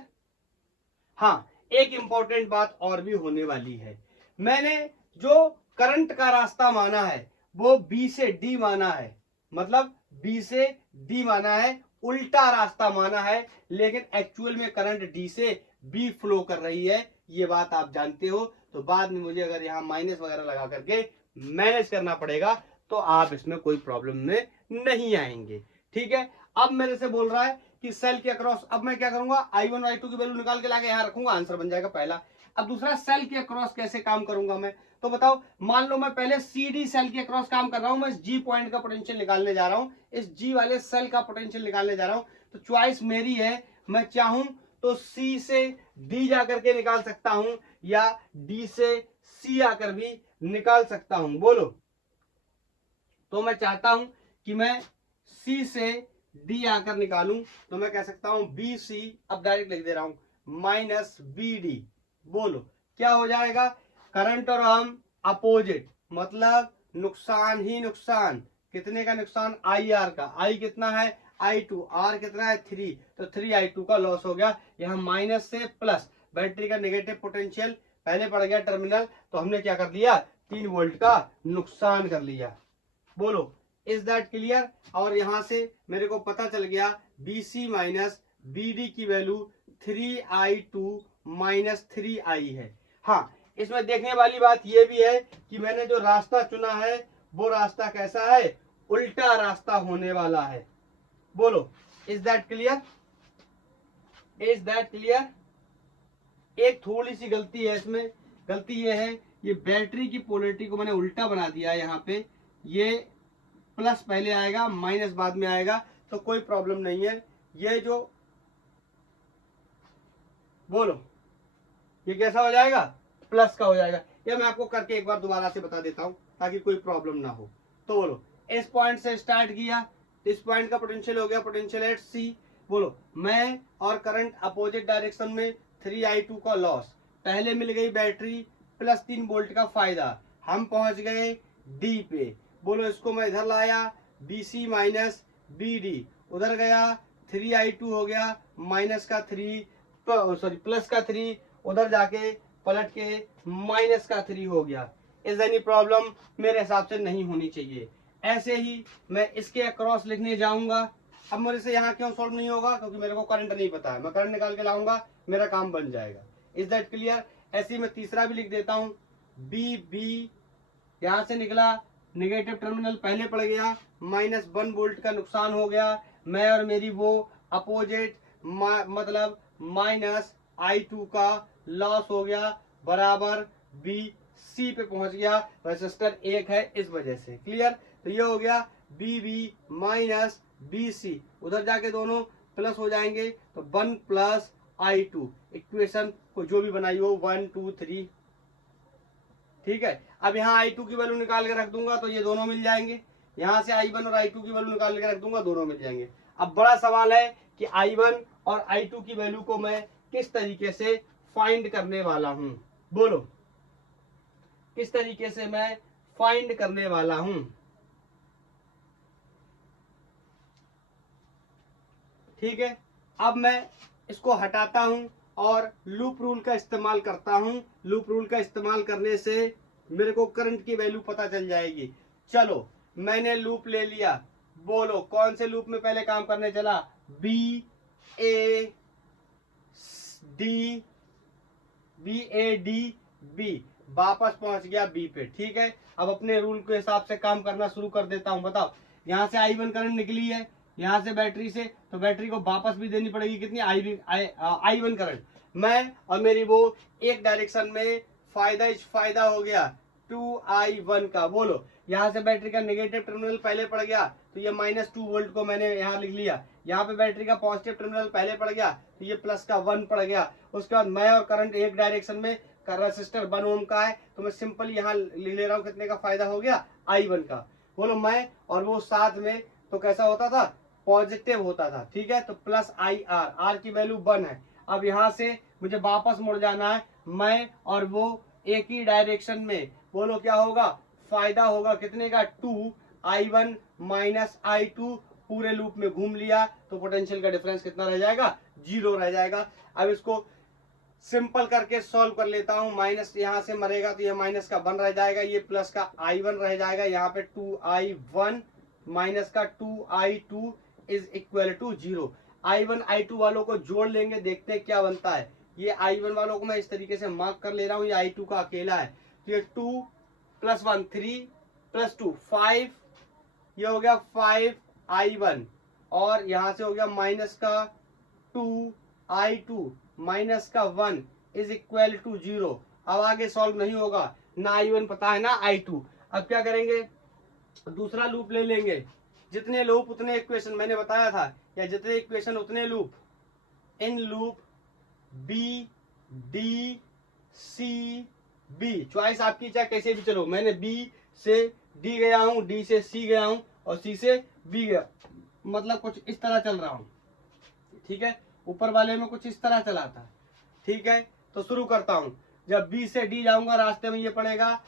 हाँ, एक इंपॉर्टेंट बात और भी होने वाली है, मैंने जो करंट का रास्ता माना है वो B से D माना है, मतलब B से D माना है, उल्टा रास्ता माना है, लेकिन एक्चुअल में करंट D से B फ्लो कर रही है, ये बात आप जानते हो। तो बाद में मुझे अगर यहाँ माइनस वगैरह लगा करके मैनेज करना पड़ेगा तो आप इसमें कोई प्रॉब्लम में नहीं आएंगे। ठीक है, अब मेरे से बोल रहा है कि सेल के अक्रॉस, अब मैं क्या करूंगा, I1 और I2 की वैल्यू निकाल के लाके यहाँ रखूंगा, आंसर बन जाएगा पहला। अब दूसरा, सेल के अक्रॉस कैसे काम करूंगा मैं, तो बताओ, मान लो मैं पहले CD सेल के अक्रॉस काम कर रहा हूं, मैं इस G पॉइंट का पोटेंशियल निकालने जा रहा हूं, इस G वाले सेल का पोटेंशियल निकालने जा रहा हूं। तो चॉइस मेरी है, मैं चाहूं तो C से D जाकर के निकाल सकता हूं या D से C आकर भी निकाल सकता हूं। बोलो, तो मैं चाहता हूं कि मैं C से D आकर निकालूं, तो मैं कह सकता हूं BC, अब डायरेक्ट लिख दे रहा हूं, माइनस BD। बोलो क्या हो जाएगा, करंट और हम अपोजिट, मतलब नुकसान ही नुकसान। कितने का नुकसान, IR का, I कितना है I2, R कितना है 3, तो 3I2 का लॉस हो गया। यहाँ माइनस से प्लस, बैटरी का नेगेटिव पोटेंशियल पहले पड़ गया टर्मिनल, तो हमने क्या कर लिया, 3 वोल्ट का नुकसान कर लिया। बोलो इज दैट क्लियर। और यहां से मेरे को पता चल गया BC माइनस BD की वैल्यू 3I2 माइनस 3I है। हाँ, इसमें देखने वाली बात यह भी है कि मैंने जो रास्ता चुना है वो रास्ता कैसा है, उल्टा रास्ता होने वाला है। बोलो is that clear, is that clear. एक थोड़ी सी गलती है इसमें, गलती ये है, ये बैटरी की पोलैरिटी को मैंने उल्टा बना दिया है, यहाँ पे ये प्लस पहले आएगा माइनस बाद में आएगा, तो कोई प्रॉब्लम नहीं है। ये जो, बोलो ये कैसा हो जाएगा, प्लस का हो जाएगा। ये मैं आपको करके एक बार दोबारा से बता देता हूं ताकि कोई प्रॉब्लम ना हो। तो बोलो इस पॉइंट से स्टार्ट किया, इस पॉइंट का पोटेंशियल हो गया पोटेंशियल एट C। बोलो मैं और करंट अपोजिट डायरेक्शन में, 3I2 का लॉस, पहले मिल गई बैटरी प्लस 3 वोल्ट का फायदा, हम पहुंच गए D पे। बोलो इसको मैं इधर लाया, BC माइनस BD, उधर गया 3I2 हो गया माइनस का 3, सॉरी प्लस का 3, उधर जाके पलट के माइनस का 3 हो गया। इज एनी प्रॉब्लम, मेरे हिसाब से नहीं होनी चाहिए। ऐसे ही मैं इसके अक्रॉस लिखने जाऊंगा। अब मेरे से यहाँ क्यों सॉल्व नहीं होगा, क्योंकि मेरे को करंट नहीं पता है, मैं करंट निकाल के लाऊंगा, मेरा काम बन जाएगा। Is that clear. ऐसे ही मैं तीसरा भी लिख देता हूं, BB, यहां से निकला नेगेटिव टर्मिनल पहले पड़ गया, -1 वोल्ट का नुकसान हो गया, मैं और मेरी वो अपोजिट मतलब -I2 का लॉस हो गया, बराबर बी सी पे पहुंच गया, रेसिस्टर 1 है इस वजह से। क्लियर? तो ये हो गया B B minus B C, उधर जाके दोनों प्लस हो जाएंगे, तो 1 + I2 इक्वेशन को जो भी बनाई हो 1 2 3। ठीक है, अब यहाँ I2 की वैल्यू निकाल के रख दूंगा तो ये दोनों मिल जाएंगे, यहाँ से I1 और I2 की वैल्यू निकाल के रख दूंगा, दोनों मिल जाएंगे। अब बड़ा सवाल है कि I1 और I2 की वैल्यू को मैं किस तरीके से फाइंड करने वाला हूं, बोलो किस तरीके से मैं फाइंड करने वाला हूं। ठीक है, अब मैं इसको हटाता हूं और लूप रूल का इस्तेमाल करता हूं। लूप रूल का इस्तेमाल करने से मेरे को करंट की वैल्यू पता चल जाएगी। चलो मैंने लूप ले लिया, बोलो कौन से लूप में पहले काम करने चला, बी ए डी बी, वापस पहुंच गया बी पे। ठीक है, अब अपने रूल के हिसाब से काम करना शुरू कर देता हूं। बताओ, यहां से I1 करंट निकली है, यहां से बैटरी से, तो बैटरी को वापस भी देनी पड़ेगी कितनी, I1 करंट। मैं और मेरी वो एक डायरेक्शन में फायदा हो गया 2I1 का। बोलो, यहाँ से बैटरी का नेगेटिव टर्मिनल पहले पड़ गया, तो ये -2 वोल्ट को मैंने यहाँ लिख लिया। यहाँ पे बैटरी का पॉजिटिव टर्मिनल पहले पड़ गया, तो ये +1 पड़ गया। उसके बाद मैं और करंट एक डायरेक्शन में, रेसिस्टर 1 ओम का है, तो मैं सिंपल यहाँ लिख ले रहा हूँ, कितने का फायदा हो गया, I1 का। बोलो, मैं और वो साथ में, तो कैसा होता था, पॉजिटिव होता था। ठीक है, तो +IR, R की वैल्यू 1 है। अब यहाँ से मुझे वापस मुड़ जाना है, मैं और वो एक ही डायरेक्शन में। बोलो क्या होगा, फायदा होगा कितने का, 2I1 - I2, पूरे लूप में घूम लिया, तो पोटेंशियल का डिफरेंस कितना रह जाएगा, 0 रह जाएगा। अब इसको सिंपल करके सॉल्व कर लेता हूं, माइनस यहाँ से मरेगा तो ये माइनस का 1 रह जाएगा, ये प्लस का I1 रह जाएगा, यहाँ पे 2I1 माइनस का 2I2 is equal to 0। I1 I2 वालों को जोड़ लेंगे, देखते हैं क्या बनता है। ये I1 वालों को मैं इस तरीके से मार्क कर ले रहा हूँ, ये I2 का अकेला है, तो ये 2 + 1 3 + 2 5, ये हो गया 5I1, और यहां से हो गया माइनस का 2I2 माइनस का 1 इज इक्वल टू 0। अब आगे सॉल्व नहीं होगा, ना I1 पता है ना I2। अब क्या करेंगे, दूसरा लूप ले लेंगे, जितने लूप उतने इक्वेशन, मैंने बताया था, या जितने इक्वेशन उतने लूप। इन loop B D C B, choice आपकी, चाहे कैसे भी चलो। मैंने बी से डी गया हूं, डी से सी गया हूं, और सी से बी गया, मतलब कुछ इस तरह चल रहा हूं। ठीक है, ऊपर वाले में कुछ इस तरह चला था। ठीक है, तो शुरू करता हूं। जब बी से डी जाऊंगा, रास्ते में ये पड़ेगा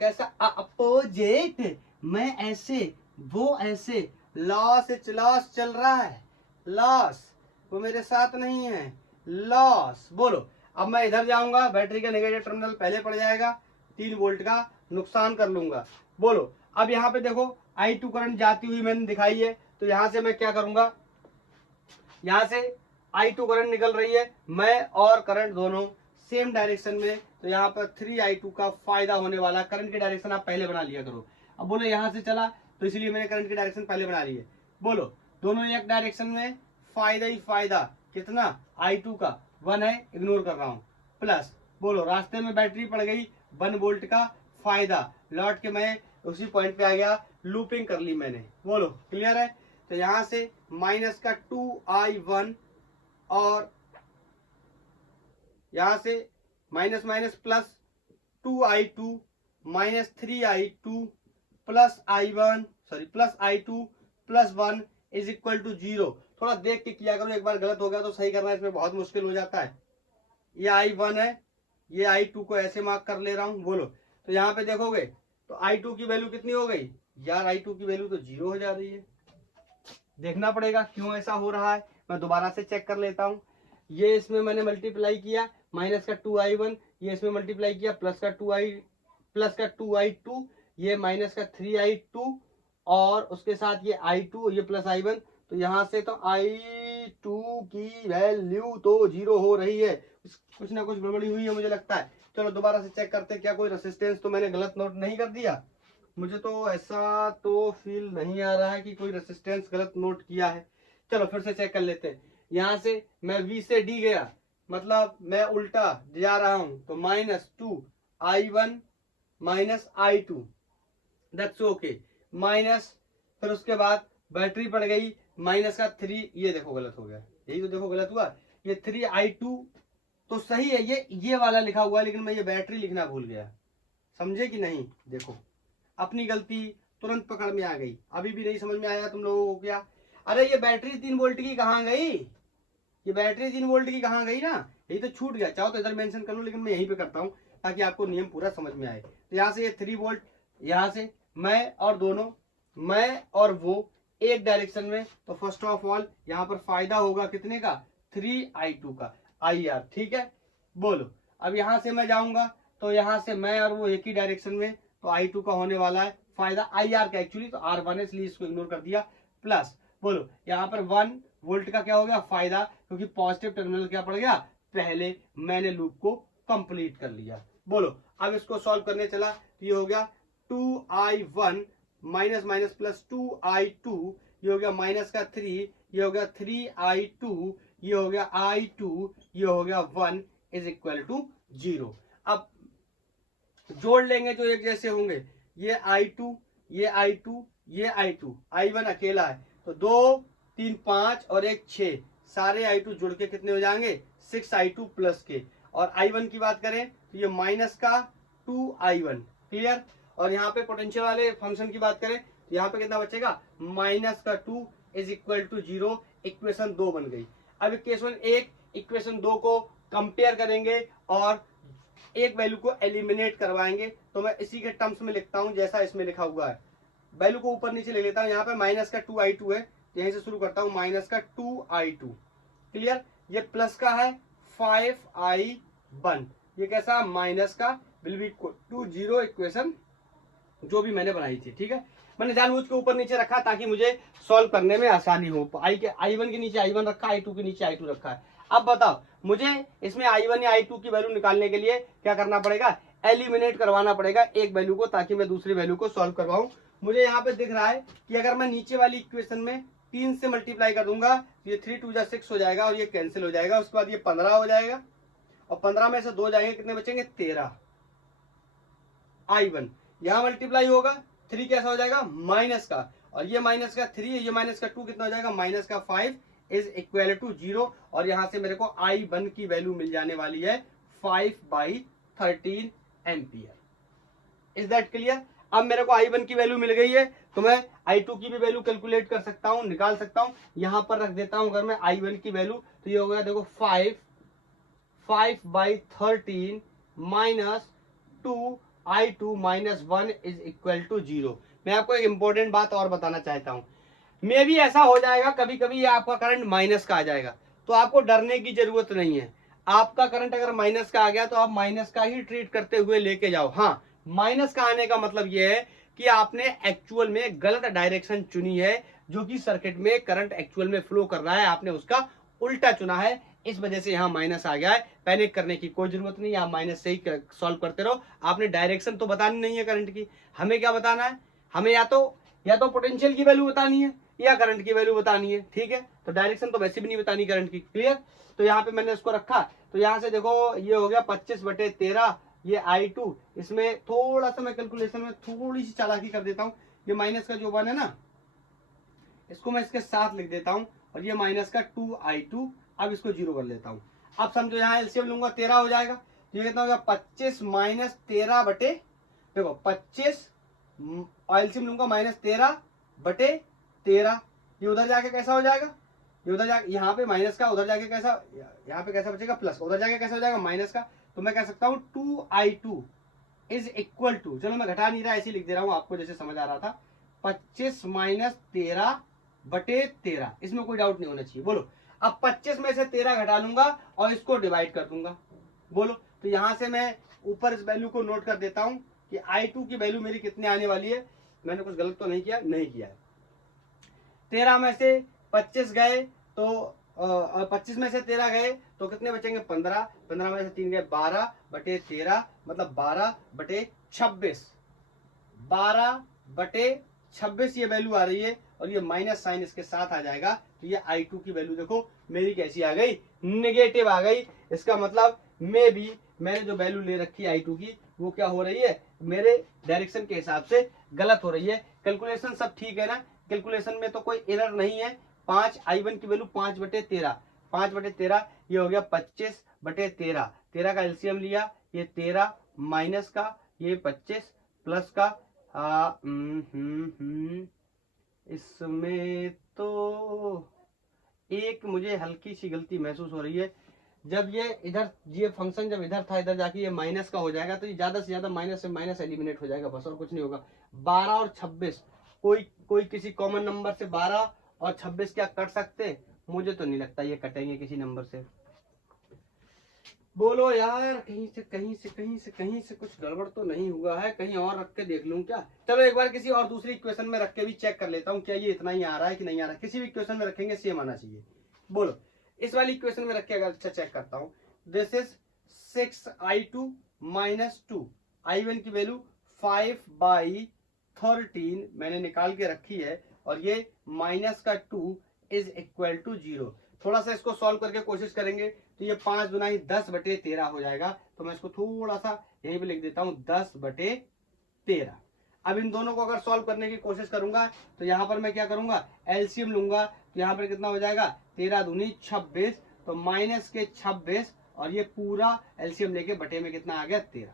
कैसा, अपोजिट, मैं ऐसे वो ऐसे, लॉस चल रहा है, लॉस, वो मेरे साथ नहीं है, लॉस। बोलो, अब मैं इधर जाऊंगा, बैटरी का नेगेटिव टर्मिनल पहले पड़ जाएगा, 3 वोल्ट का नुकसान कर लूंगा। बोलो, अब यहाँ पे देखो I2 करंट जाती हुई मैंने दिखाई है, तो यहां से मैं क्या करूंगा, यहां से I2 करंट निकल रही है, मैं और करंट दोनों सेम डायरेक्शन में, तो यहाँ पर 3I2 का फायदा होने वाला। करंट की डायरेक्शन आप पहले बना लिया करो। अब बोलो, यहां से चला, तो इसलिए मैंने करंट की डायरेक्शन पहले बना ली है। बोलो, दोनों एक डायरेक्शन में, फायदा ही फायदा, कितना, I2 का 1 है, इग्नोर कर रहा हूं, प्लस। बोलो, रास्ते में बैटरी पड़ गई, 1 वोल्ट का फायदा, लौट के मैं उसी पॉइंट पे आ गया, लूपिंग कर ली मैंने। बोलो क्लियर है, तो यहां से माइनस का 2I1, और यहां से minus minus plus 2I2 minus 3I2 plus I2 plus 1 is equal to 0। थोड़ा देख के किया करो, एक बार गलत हो गया तो सही करना इसमें बहुत मुश्किल हो जाता है। ये I1 है, ये I2 को ऐसे मार्क कर ले रहा हूं। बोलो, तो यहाँ पे देखोगे तो I2 की वैल्यू कितनी हो गई यार, I2 की वैल्यू तो 0 हो जा रही है। देखना पड़ेगा क्यों ऐसा हो रहा है, मैं दोबारा से चेक कर लेता हूं। ये इसमें मैंने मल्टीप्लाई किया, माइनस का 2I1, ये इसमें मल्टीप्लाई किया, प्लस का 2I2, ये माइनस का 3I2, और उसके साथ ये I2, ये प्लस I1, तो यहां से तो I2 की वैल्यू तो 0 हो रही है। कुछ ना कुछ गड़बड़ी हुई है मुझे लगता है। चलो दोबारा से चेक करते हैं, क्या कोई रेसिस्टेंस तो मैंने गलत नोट नहीं कर दिया। मुझे तो ऐसा तो फील नहीं आ रहा है कि कोई रेसिस्टेंस गलत नोट किया है। चलो फिर से चेक कर लेते हैं। यहाँ से मैं V से D गया, मतलब मैं उल्टा जा रहा हूं, तो -2I1 -I2, that's okay. Minus, फिर उसके बाद बैटरी पड़ गई -3, ये देखो गलत हो गया, यही तो देखो गलत हुआ। ये 3I2 तो सही है, ये वाला लिखा हुआ है, लेकिन मैं ये बैटरी लिखना भूल गया। समझे कि नहीं? देखो अपनी गलती तुरंत पकड़ में आ गई। अभी भी नहीं समझ में आया तुम लोगों को क्या? अरे ये बैटरी 3 वोल्ट की कहाँ गई? ये बैटरी 3 वोल्ट की कहाँ गई ना, यही तो छूट गया। चाहो तो इधर मेंशन कर लो, लेकिन मैं यहीं पे करता हूँ ताकि आपको नियम पूरा समझ में आए। तो यहाँ से ये 3 वोल्ट, यहाँ से मैं और दोनों, मैं और वो एक डायरेक्शन में। तो फर्स्ट ऑफ ऑल यहाँ पर फायदा होगा कितने का? 3I2 का, IR, ठीक है। बोलो अब यहाँ से मैं जाऊंगा तो यहाँ से मैं और वो एक ही डायरेक्शन में, तो I2 का होने वाला है फायदा IR का एक्चुअली, तो R1 है इसलिए इसको इग्नोर कर दिया। प्लस बोलो यहाँ पर 1 वोल्ट का क्या हो गया? फायदा, क्योंकि पॉजिटिव टर्मिनल क्या पड़ गया? पहले मैंने लूप को कंप्लीट कर लिया। बोलो अब इसको सॉल्व करने चला तो ये हो गया 2I1 minus minus plus 2I2, ये हो गया -3, ये हो गया 3I2, ये हो गया I2, ये हो गया 1 इज इक्वल टू 0। अब जोड़ लेंगे जो एक जैसे होंगे, ये I2, ये I2, ये I2, I1 अकेला है तो 2 3 5 और 1 6, सारे I2 जुड़ के कितने हो जाएंगे? 6I2 प्लस के। और I1 की बात करें तो ये माइनस का 2I1, क्लियर। और यहाँ पे पोटेंशियल वाले फंक्शन की बात करें तो यहाँ पे कितना बचेगा? -2 इज इक्वल टू 0। इक्वेशन 2 बन गई। अब इक्वेशन 1 इक्वेशन 2 को कंपेयर करेंगे और एक वैल्यू को एलिमिनेट करवाएंगे। तो मैं इसी के टर्म्स में लिखता हूं जैसा इसमें लिखा हुआ है। वैल्यू को ऊपर नीचे ले लेता हूं। यहाँ पे -2I2 है, यहीं से शुरू करता हूं, -2I2, क्लियर। ये प्लस का है 5I1, ये कैसा? माइनस का, will be equal to 0। Equation जो भी मैंने बनाई थी, ठीक है। मैंने जानबूझ के ऊपर नीचे रखा ताकि मुझे सॉल्व करने में आसानी हो। I1 के नीचे I1 रखा, I2 के नीचे I2 रखा है। अब बताओ मुझे इसमें I1 या I2 की वैल्यू निकालने के लिए क्या करना पड़ेगा? एलिमिनेट करवाना पड़ेगा एक वैल्यू को, ताकि मैं दूसरी वैल्यू को सॉल्व करवाऊं। मुझे यहाँ पे दिख रहा है कि अगर मैं नीचे वाली इक्वेशन में 3 से मल्टीप्लाई कर दूंगा तो ये 3 2 6 हो जाएगा और ये कैंसिल हो जाएगा। उसके बाद ये 15 हो जाएगा और 15 में से 2 जाएंगे, कितने बचेंगे? 13। I1 यहाँ मल्टीप्लाई होगा, 3 कैसा हो जाएगा? माइनस का, और ये माइनस का 3, ये माइनस का 2, कितना हो जाएगा? -5 इज इक्वल टू 0। और यहां से मेरे को I1 की वैल्यू मिल जाने वाली है 5/13 एम्पियर। Is that clear? अब मेरे को I1 की वैल्यू मिल गई है तो मैं I2 की भी वैल्यू कैलकुलेट कर सकता हूं, निकाल सकता हूं। यहां पर रख देता हूं अगर मैं I1 की वैल्यू, तो ये हो गया देखो 5/13 -2I2 -1 इज इक्वल टू 0। मैं आपको एक इंपॉर्टेंट बात और बताना चाहता हूं। मे भी ऐसा हो जाएगा कभी कभी आपका करंट माइनस का आ जाएगा, तो आपको डरने की जरूरत नहीं है। आपका करंट अगर माइनस का आ गया तो आप माइनस का ही ट्रीट करते हुए लेके जाओ। हाँ, माइनस का आने का मतलब यह है कि आपने एक्चुअल में गलत डायरेक्शन चुनी है, जो कि सर्किट में करंट एक्चुअल में फ्लो कर रहा है, आपने उसका उल्टा चुना है, इस वजह से यहाँ माइनस आ गया है। पैनिक करने की कोई जरूरत नहीं, आप माइनस से ही सॉल्व करते रहो। आपने डायरेक्शन तो बतानी नहीं है करंट की, हमें क्या बताना है? हमें या तो पोटेंशियल की वैल्यू बतानी है या करंट की वैल्यू बतानी है, ठीक है। तो डायरेक्शन तो वैसे भी नहीं बतानी करंट की, क्लियर। तो यहाँ पे मैंने इसको रखा, तो यहाँ से देखो ये हो गया 25/13, ये I2। इसमें थोड़ा सा मैं कैलकुलेशन में थोड़ी सी चालाकी कर देता हूँ। ये माइनस का जो 1 है ना, इसको मैं इसके साथ लिख देता हूँ, और ये माइनस का 2I2। अब इसको 0 कर लेता हूँ। अब समझो यहाँ एलसीएम लूंगा 13 हो जाएगा, तो ये कितना हो गया? 25 - 13 बटे, देखो 25 एलसीएम लूंगा -13/13, ये उधर जाके कैसा हो जाएगा? ये उधर जाके, यहाँ पे माइनस का, उधर जाके कैसा, यहाँ पे कैसा बचेगा? प्लस, उधर जाके कैसा हो जाएगा? माइनस का। तो मैं कह सकता हूँ 2I2 इज इक्वल टू, चलो मैं घटा नहीं रहा, ऐसे लिख दे रहा हूँ आपको जैसे समझ आ रहा था, 25 - 13/13। इसमें कोई डाउट नहीं होना चाहिए। बोलो अब 25 में से 13 घटा लूंगा और इसको डिवाइड कर दूंगा। बोलो, तो यहां से मैं ऊपर इस वैल्यू को नोट कर देता हूं कि I2 की वैल्यू मेरी कितने आने वाली है। मैंने कुछ गलत तो नहीं किया? नहीं किया है। 13 में से 25 गए तो 25 में से 13 गए तो कितने बचेंगे? 15। 15 में से 3 गए, 12/13, मतलब 12/26। 12/26 ये वैल्यू आ रही है, और ये माइनस साइन इसके साथ आ जाएगा, तो ये I2 की वैल्यू देखो मेरी कैसी आ गई, नेगेटिव आ गई। इसका मतलब मे भी मैंने जो वैल्यू ले रखी है I2 की वो क्या हो रही है, मेरे डायरेक्शन के हिसाब से गलत हो रही है। कैलकुलेशन सब ठीक है ना, कैलकुलेशन में तो कोई एरर नहीं है। 5I1 की वैल्यू 5/13, 5/13 ये हो गया 25/13, 13 का एलसीएम लिया, ये 13 माइनस का ये 25 प्लस का इसमें तो एक मुझे हल्की सी गलती महसूस हो रही है। जब ये इधर ये फंक्शन जब इधर था, इधर जाके ये माइनस का हो जाएगा, तो ये ज्यादा से ज्यादा माइनस से माइनस एलिमिनेट हो जाएगा, बस और कुछ नहीं होगा। 12 और 26 कोई किसी कॉमन नंबर से 12 और 26 क्या कट सकते? मुझे तो नहीं लगता ये कटेंगे किसी नंबर से। बोलो यार, कहीं से कुछ गड़बड़ तो नहीं हुआ है? कहीं और रख के देख लूं क्या? चलो एक बार किसी और दूसरी इक्वेशन में रख के भी चेक कर लेता हूं, क्या ये इतना ही आ रहा है कि नहीं आ रहा है। किसी भी इक्वेशन में रखेंगे सेम आना चाहिए। बोलो, इस वाली इक्वेशन में रख के अगर अच्छा चेक करता हूं, this is 6I2 minus 2, I1 की वैल्यू 5/13 मैंने निकाल के रखी है, और ये माइनस का 2 इज इक्वल टू 0। थोड़ा सा इसको सॉल्व करके कोशिश करेंगे, तो ये 5 गुना ही 10/13 हो जाएगा। तो मैं इसको थोड़ा सा यहीं पे लिख देता हूं, 10/13। अब इन दोनों को अगर सॉल्व करने की कोशिश करूंगा, तो यहाँ पर मैं क्या करूंगा, एलसीएम लूंगा। तो यहाँ पर कितना हो जाएगा, 13 दूनी 26, तो माइनस के 26, और ये पूरा एलसीएम लेके बटे में कितना आ गया, 13।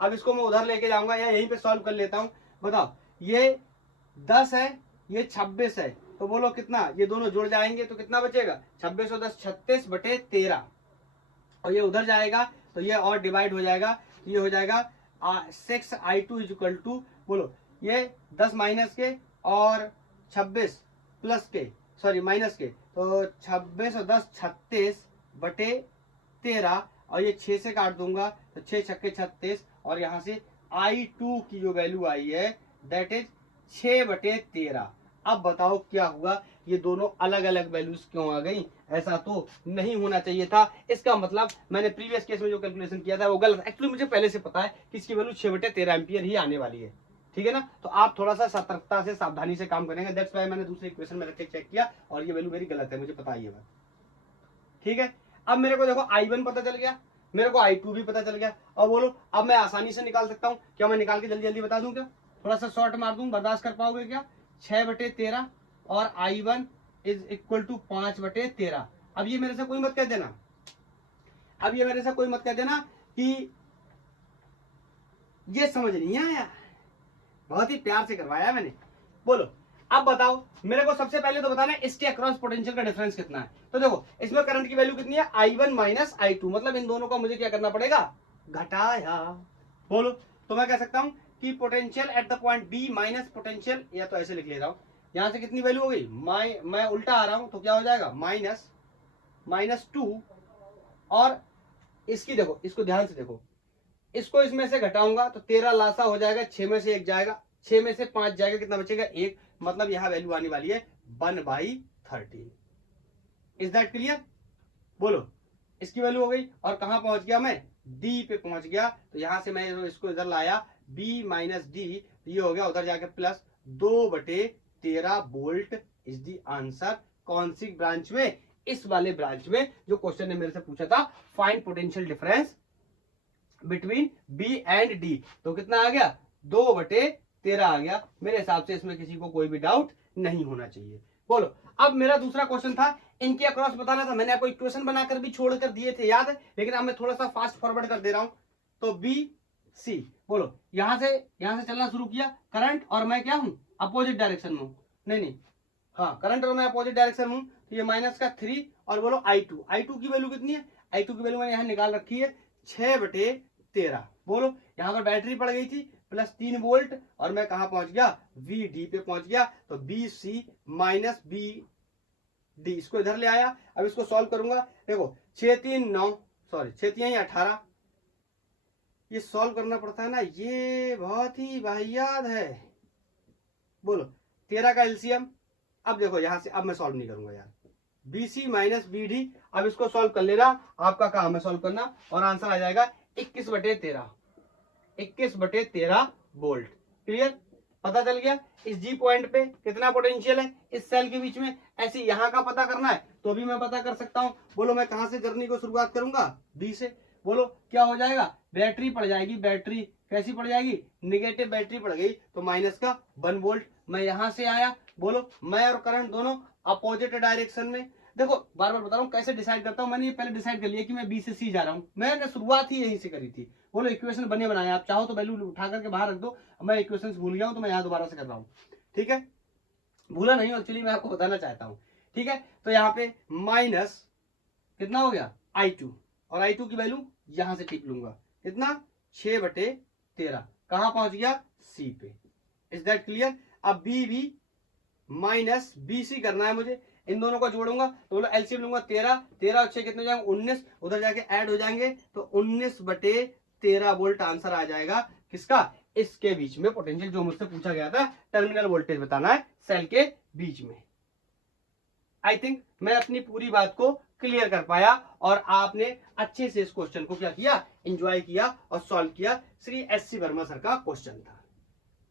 अब इसको मैं उधर लेके जाऊंगा या यहीं पे सॉल्व कर लेता हूं। बताओ, ये 10 है, ये 26 है, तो बोलो कितना, ये दोनों जुड़ जाएंगे तो कितना बचेगा, 26 और 10 36/13, और ये उधर जाएगा तो ये और डिवाइड हो जाएगा, तो ये हो जाएगा 6I2 इज इक्वल टू, बोलो ये 10 माइनस के और 26 प्लस के, सॉरी माइनस के, तो 26 और 10 36/13, और ये 6 से काट दूंगा तो 6 छक्के 36, और यहाँ से I2 की जो वैल्यू आई है दैट इज 6/13। अब बताओ क्या हुआ, ये दोनों अलग अलग वैल्यूज क्यों आ गई? ऐसा तो नहीं होना चाहिए था। इसका मतलब मैंने प्रीवियस केस में जो कैलकुलेशन किया था वो गलत। एक्चुअली मुझे पहले से पता है कि इसकी वैल्यू 6/13 एम्पियर ही आने वाली है, ठीक है ना। तो आप थोड़ा सा सतर्कता से सावधानी से काम करेंगे, दैट्स व्हाई मैंने दूसरे इक्वेशन में रख के चेक किया, और ये वैल्यू मेरी गलत है, मुझे पता है ये बात, ठीक है। अब मेरे को देखो I1 पता चल गया, मेरे को I2 भी पता चल गया, और बोलो अब मैं आसानी से निकाल सकता हूँ क्या? मैं निकाल के जल्दी जल्दी बता दूं क्या? थोड़ा सा शॉर्ट मार दूं, बर्दाश्त कर पाओगे क्या? 6/13 और I1 इज इक्वल टू 5/13। अब ये मेरे से कोई मत कह देना, अब ये मेरे से कोई मत कह देना कि ये समझ नहीं आया, बहुत ही प्यार से करवाया मैंने। बोलो अब बताओ, मेरे को सबसे पहले तो बताना है इसके अक्रॉस पोटेंशियल का डिफरेंस कितना है। तो देखो इसमें करंट की वैल्यू कितनी है, I1 माइनस I2, मतलब इन दोनों का मुझे क्या करना पड़ेगा, घटाया। बोलो, तो मैं कह सकता हूं कि potential at the point B minus potential, या तो ऐसे लिख ले रहा हूं, यहां से कितनी वैल्यू हो गई, मैं उल्टा आ रहा हूं तो क्या हो जाएगा, -2, और इसकी देखो, इसको ध्यान से देखो, इसको इसमें से घटाऊंगा तो 13 लासा हो जाएगा, 6 में से 1 जाएगा, 6 में से 5 जाएगा, कितना बचेगा 1, मतलब यहां वैल्यू आने वाली है 1/13। Is that clear? बोलो, इसकी वैल्यू हो गई, और कहां पहुंच गया मैं, डी पे पहुंच गया। तो यहां से मैं इसको इधर लाया, बी माइनस डी, ये हो गया उधर जाके plus 2/13 volt is the answer. कौन सी ब्रांच में, इस वाले ब्रांच में जो क्वेश्चन ने मेरे से पूछा था, find potential difference between B and D. तो कितना आ गया, 2/13 आ गया। मेरे हिसाब से इसमें किसी को कोई भी डाउट नहीं होना चाहिए। बोलो, अब मेरा दूसरा क्वेश्चन था, इनके अक्रॉस बताना था। मैंने आपको इक्वेशन बनाकर भी छोड़कर दिए थे, याद है, लेकिन अब मैं थोड़ा सा फास्ट फॉरवर्ड कर दे रहा हूं। तो बी सी, बोलो यहां से चलना शुरू किया करंट, और मैं क्या हूं, अपोजिट डायरेक्शन में हूं, नहीं, हाँ करंट और मैं अपोजिट डायरेक्शन में हूं। तो ये -3, और बोलो I2 की वैल्यू कितनी है, I2 की वैल्यू मैंने यहां निकाल रखी है 6/13। बोलो यहां पर बैटरी पड़ गई थी +3 वोल्ट, और मैं कहां पहुंच गया, VD पे पहुंच गया। तो BC माइनस BD, इसको इधर ले आया। अब इसको सॉल्व करूंगा, देखो 6 3 9, सॉरी 6 3 18, ये सॉल्व करना पड़ता है ना, ये बहुत ही वाहियात है। बोलो 13 का एलसीएम, अब देखो यहां से, अब मैं सॉल्व नहीं करूंगा यार, BC माइनस BD, अब इसको सॉल्व कर लेना, आपका काम है सॉल्व करना, और आंसर आ जाएगा 21/13 वोल्ट। क्लियर, पता चल गया। इस जी पॉइंट पे कितना पोटेंशियल है इस सेल के बीच में, ऐसे यहाँ का पता करना है तो भी मैं पता कर सकता हूँ। बोलो मैं कहाँ से जर्नी को शुरुआत करूंगा, बी से। बोलो क्या हो जाएगा, बैटरी पड़ जाएगी, बैटरी कैसी पड़ जाएगी, निगेटिव बैटरी पड़ गई तो माइनस का 1 वोल्ट। मैं यहां से आया, बोलो मैं और करंट दोनों अपोजिट डायरेक्शन में। देखो बार बार बता रहा हूँ कैसे डिसाइड करता हूँ, मैंने ये पहले डिसाइड कर लिया कि मैं बी से सी जा रहा हूँ, मैंने शुरुआत ही यहीं से करी थी। बोलो इक्वेशन बने बनाया, आप चाहो तो वैल्यू उठा करके बाहर रख दो, मैं इक्वेशन भूल गया हूँ तो मैं यहाँ दोबारा से कर रहा हूँ, ठीक है, भूला नहीं एक्चुअली, मैं आपको बताना चाहता हूँ, ठीक है। तो यहाँ पे माइनस कितना हो गया I2, और I2 की वैल्यू यहां से टिप लूंगा, कितना 6/13, कहां पहुंच गया सी पे। Is that clear. अब बी भी माइनस बी सी करना है मुझे, इन दोनों को जोड़ूंगा तो बोलो एलसीएम लूंगा 13, 13 और 6 कितने हो जाएंगे 19, उधर जाके ऐड हो जाएंगे तो 19/13 वोल्ट आंसर आ जाएगा किसका, इसके बीच में पोटेंशियल जो मुझसे पूछा गया था, टर्मिनल वोल्टेज बताना है सेल के बीच में। आई थिंक मैं अपनी पूरी बात को क्लियर कर पाया और आपने अच्छे से इस क्वेश्चन को क्या किया, एंजॉय किया और सॉल्व किया। Shri S C Verma sir का क्वेश्चन था,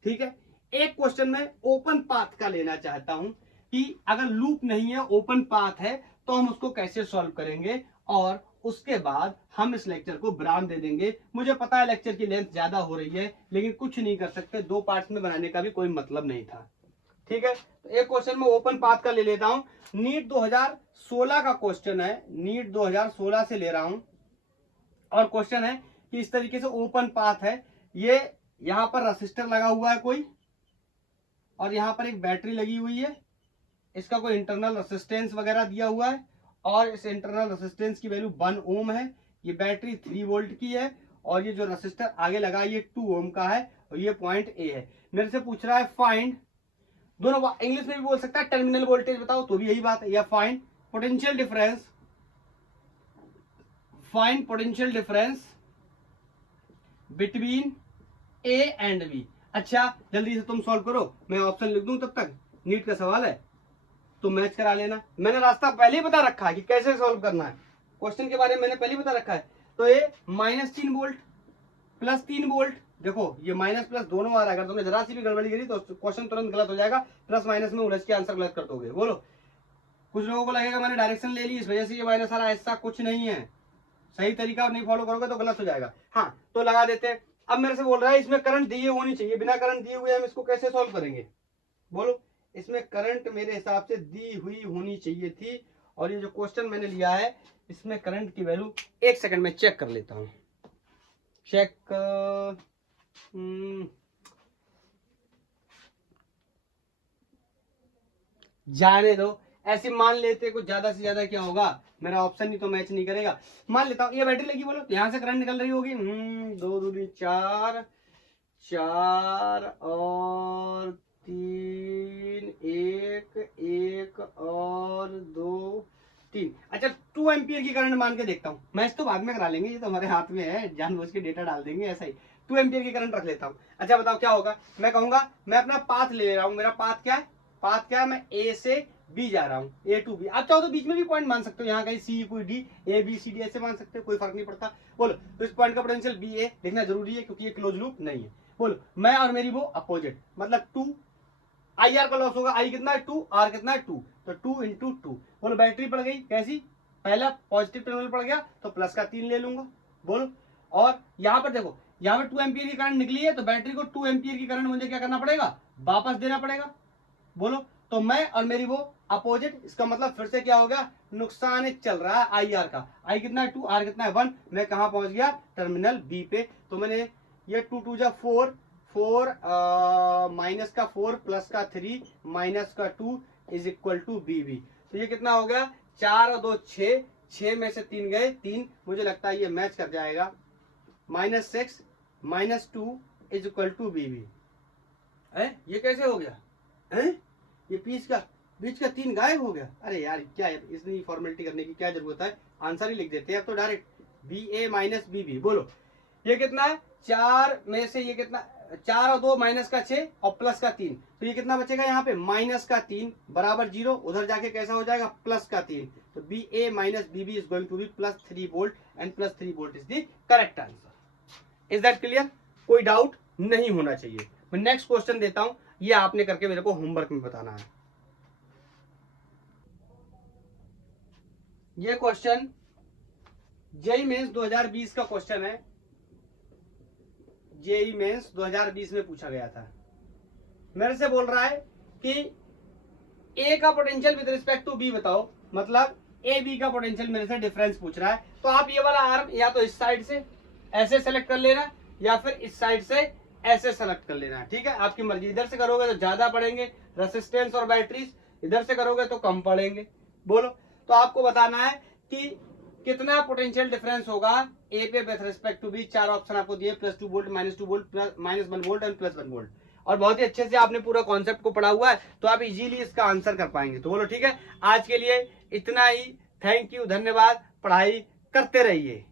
ठीक है। एक क्वेश्चन में ओपन पाथ का लेना चाहता हूं कि अगर लूप नहीं है ओपन पाथ है तो हम उसको कैसे सॉल्व करेंगे, और उसके बाद हम इस लेक्चर को विराम दे देंगे। मुझे पता है लेक्चर की लेंथ ज्यादा हो रही है लेकिन कुछ नहीं कर सकते, 2 पार्ट्स में बनाने का भी कोई मतलब नहीं था, ठीक है। तो एक क्वेश्चन में ओपन पाथ का ले लेता हूं, नीट 2016 का क्वेश्चन है, नीट 2016 से ले रहा हूं, और क्वेश्चन है कि इस तरीके से ओपन पाथ है, ये यहां पर रेसिस्टर लगा हुआ है कोई, और यहां पर एक बैटरी लगी हुई है, इसका कोई इंटरनल रेसिस्टेंस वगैरह दिया हुआ है, और इस इंटरनल रेसिस्टेंस की वैल्यू 1 ओम है, ये बैटरी 3 वोल्ट की है, और ये जो रेसिस्टर आगे लगा है ये 2 ओम का है, और ये पॉइंट ए है। मेरे से पूछ रहा है फाइंड, दोनों इंग्लिश में भी बोल सकता है टर्मिनल वोल्टेज बताओ तो भी यही बात है, या find potential difference, find potential difference between A and B. अच्छा जल्दी से तुम सॉल्व करो, मैं ऑप्शन लिख दूं तब तक, नीट का सवाल है तो मैच करा लेना। मैंने रास्ता पहले ही बता रखा है कि कैसे सॉल्व करना है, क्वेश्चन के बारे में मैंने पहले ही बता रखा है। तो ये -3 वोल्ट प्लस 3 वोल्ट, देखो ये माइनस प्लस दोनों आ रहा है, अगर तुमने जरा सी भी गड़बड़ी करी तो क्वेश्चन तुरंत गलत हो जाएगा, प्लस माइनस में उलझ के आंसर गलत कर दोगे। बोलो कुछ लोगों को लगेगा मैंने डायरेक्शन ले ली इस वजह से ये माइनस आ रहा है, ऐसा कुछ नहीं है, सही तरीका नहीं फॉलो करोगे तो गलत हो जाएगा। हाँ तो लगा देते हैं। अब मेरे से बोल रहा है इसमें करंट दिए होनी चाहिए, बिना करंट दिए हुए हम इसको कैसे सॉल्व करेंगे, बोलो इसमें करंट मेरे हिसाब से दी हुई होनी चाहिए थी, और ये जो क्वेश्चन मैंने लिया है इसमें करंट की वैल्यू, एक सेकंड में चेक कर लेता हूं, चेक जाने दो, ऐसे मान लेते कुछ ज्यादा से ज्यादा क्या होगा, मेरा ऑप्शन ही तो मैच नहीं करेगा। मान लेता हूं ये बैटरी लगी, बोलो यहां से करंट निकल रही होगी, 2 दूनी 4, 4 और 3, 1 और 2, 3। अच्छा 2 एम्पियर की करंट मान के देखता हूँ, मैच तो बाद में करा लेंगे, ये तो हमारे हाथ में है, जानबूझ के डेटा डाल देंगे ऐसा ही। 2 एम्पियर की करंट रख लेता हूँ। अच्छा बताओ क्या होगा, मैं कहूंगा मैं अपना पाथ ले रहा हूँ, मेरा पाथ क्या है, पाथ क्या है, मैं ए से बी जा रहा हूँ, ए टू बी, आप चाहो तो बीच में भी पॉइंट मान सकते हो, यहाँ कहीं सी कोई D, A B C D ऐसे मान सकते हो, कोई फर्क नहीं पड़ता। बोलो तो इस पॉइंट का पोटेंशियल बी ए लिखना जरूरी है क्योंकि ये क्लोज लूप नहीं है। बोलो मैं और मेरी वो अपोजिट, मतलब 2 आई आर का लॉस होगा, आई कितना है 2, आर कितना है 2, तो 2 × 2। बोलो बैटरी पड़ गई कैसी, पहला पॉजिटिव टर्मिनल पड़ गया तो प्लस का 3 ले लूंगा। बोलो और यहाँ पर देखो, यहाँ पर 2 एम्पियर की करंट निकली है तो बैटरी को 2 एम्पियर की करंट मुझे क्या करना पड़ेगा, वापस देना पड़ेगा। बोलो तो मैं और मेरी वो अपोजिट, इसका मतलब फिर से क्या हो गया, नुकसान चल रहा है आई आर का, आई कितना है 2, आर कितना है 1, मैं कहां पहुंच गया टर्मिनल बी पे। तो मैंने ये 2 2 जा 4, 4 माइनस का 4 प्लस का 3 माइनस का 2 is equal to B B. तो ये कितना हो गया 4 और 2 6, 6 में से 3 गए 3, मुझे लगता है ये मैच कर जाएगा, -6 -2 is equal to B B. ये कैसे हो गया है, ये बीच का 3 गायब हो गया, अरे यार क्या है, इतनी फॉर्मेलिटी करने की क्या जरूरत है, आंसर ही लिख देते हैं अब तो direct, B A minus B B. बोलो ये कितना है 4 में से ये कितना, 4 और 2 माइनस का 6 और प्लस का 3, तो ये कितना बचेगा यहाँ पे माइनस का 3 बराबर 0, उधर जाके कैसा हो जाएगा प्लस का 3, तो B A minus B B is going to be +3 volt and +3 volt is the correct answer. Is that clear, कोई डाउट नहीं होना चाहिए। मैं नेक्स्ट क्वेश्चन देता हूं, ये आपने करके मेरे को होमवर्क में बताना है। ये क्वेश्चन जेई मेंस 2020 का क्वेश्चन है, जेई मेंस 2020 में पूछा गया था। मेरे से बोल रहा है कि ए का potential with respect to B बताओ, मतलब ए बी का पोटेंशियल मेरे से डिफरेंस पूछ रहा है। तो आप ये वाला आर्म या तो इस साइड से ऐसे सेलेक्ट कर लेना या फिर इस साइड से ऐसे सेलेक्ट कर लेना, ठीक है, आपकी मर्जी। इधर से करोगे तो ज्यादा पड़ेंगे रेसिस्टेंस और बैटरीज, इधर से करोगे तो कम पड़ेंगे। बोलो, तो आपको बताना है कि कितना पोटेंशियल डिफरेंस होगा ए पे with respect to B. 4 option आपको दिए, +2 volt, -2 volt, -1 volt and +1 volt. और बहुत ही अच्छे से आपने पूरा कॉन्सेप्ट को पढ़ा हुआ है, तो आप इजीली इसका आंसर कर पाएंगे। तो बोलो ठीक है, आज के लिए इतना ही। थैंक यू, धन्यवाद, पढ़ाई करते रहिए।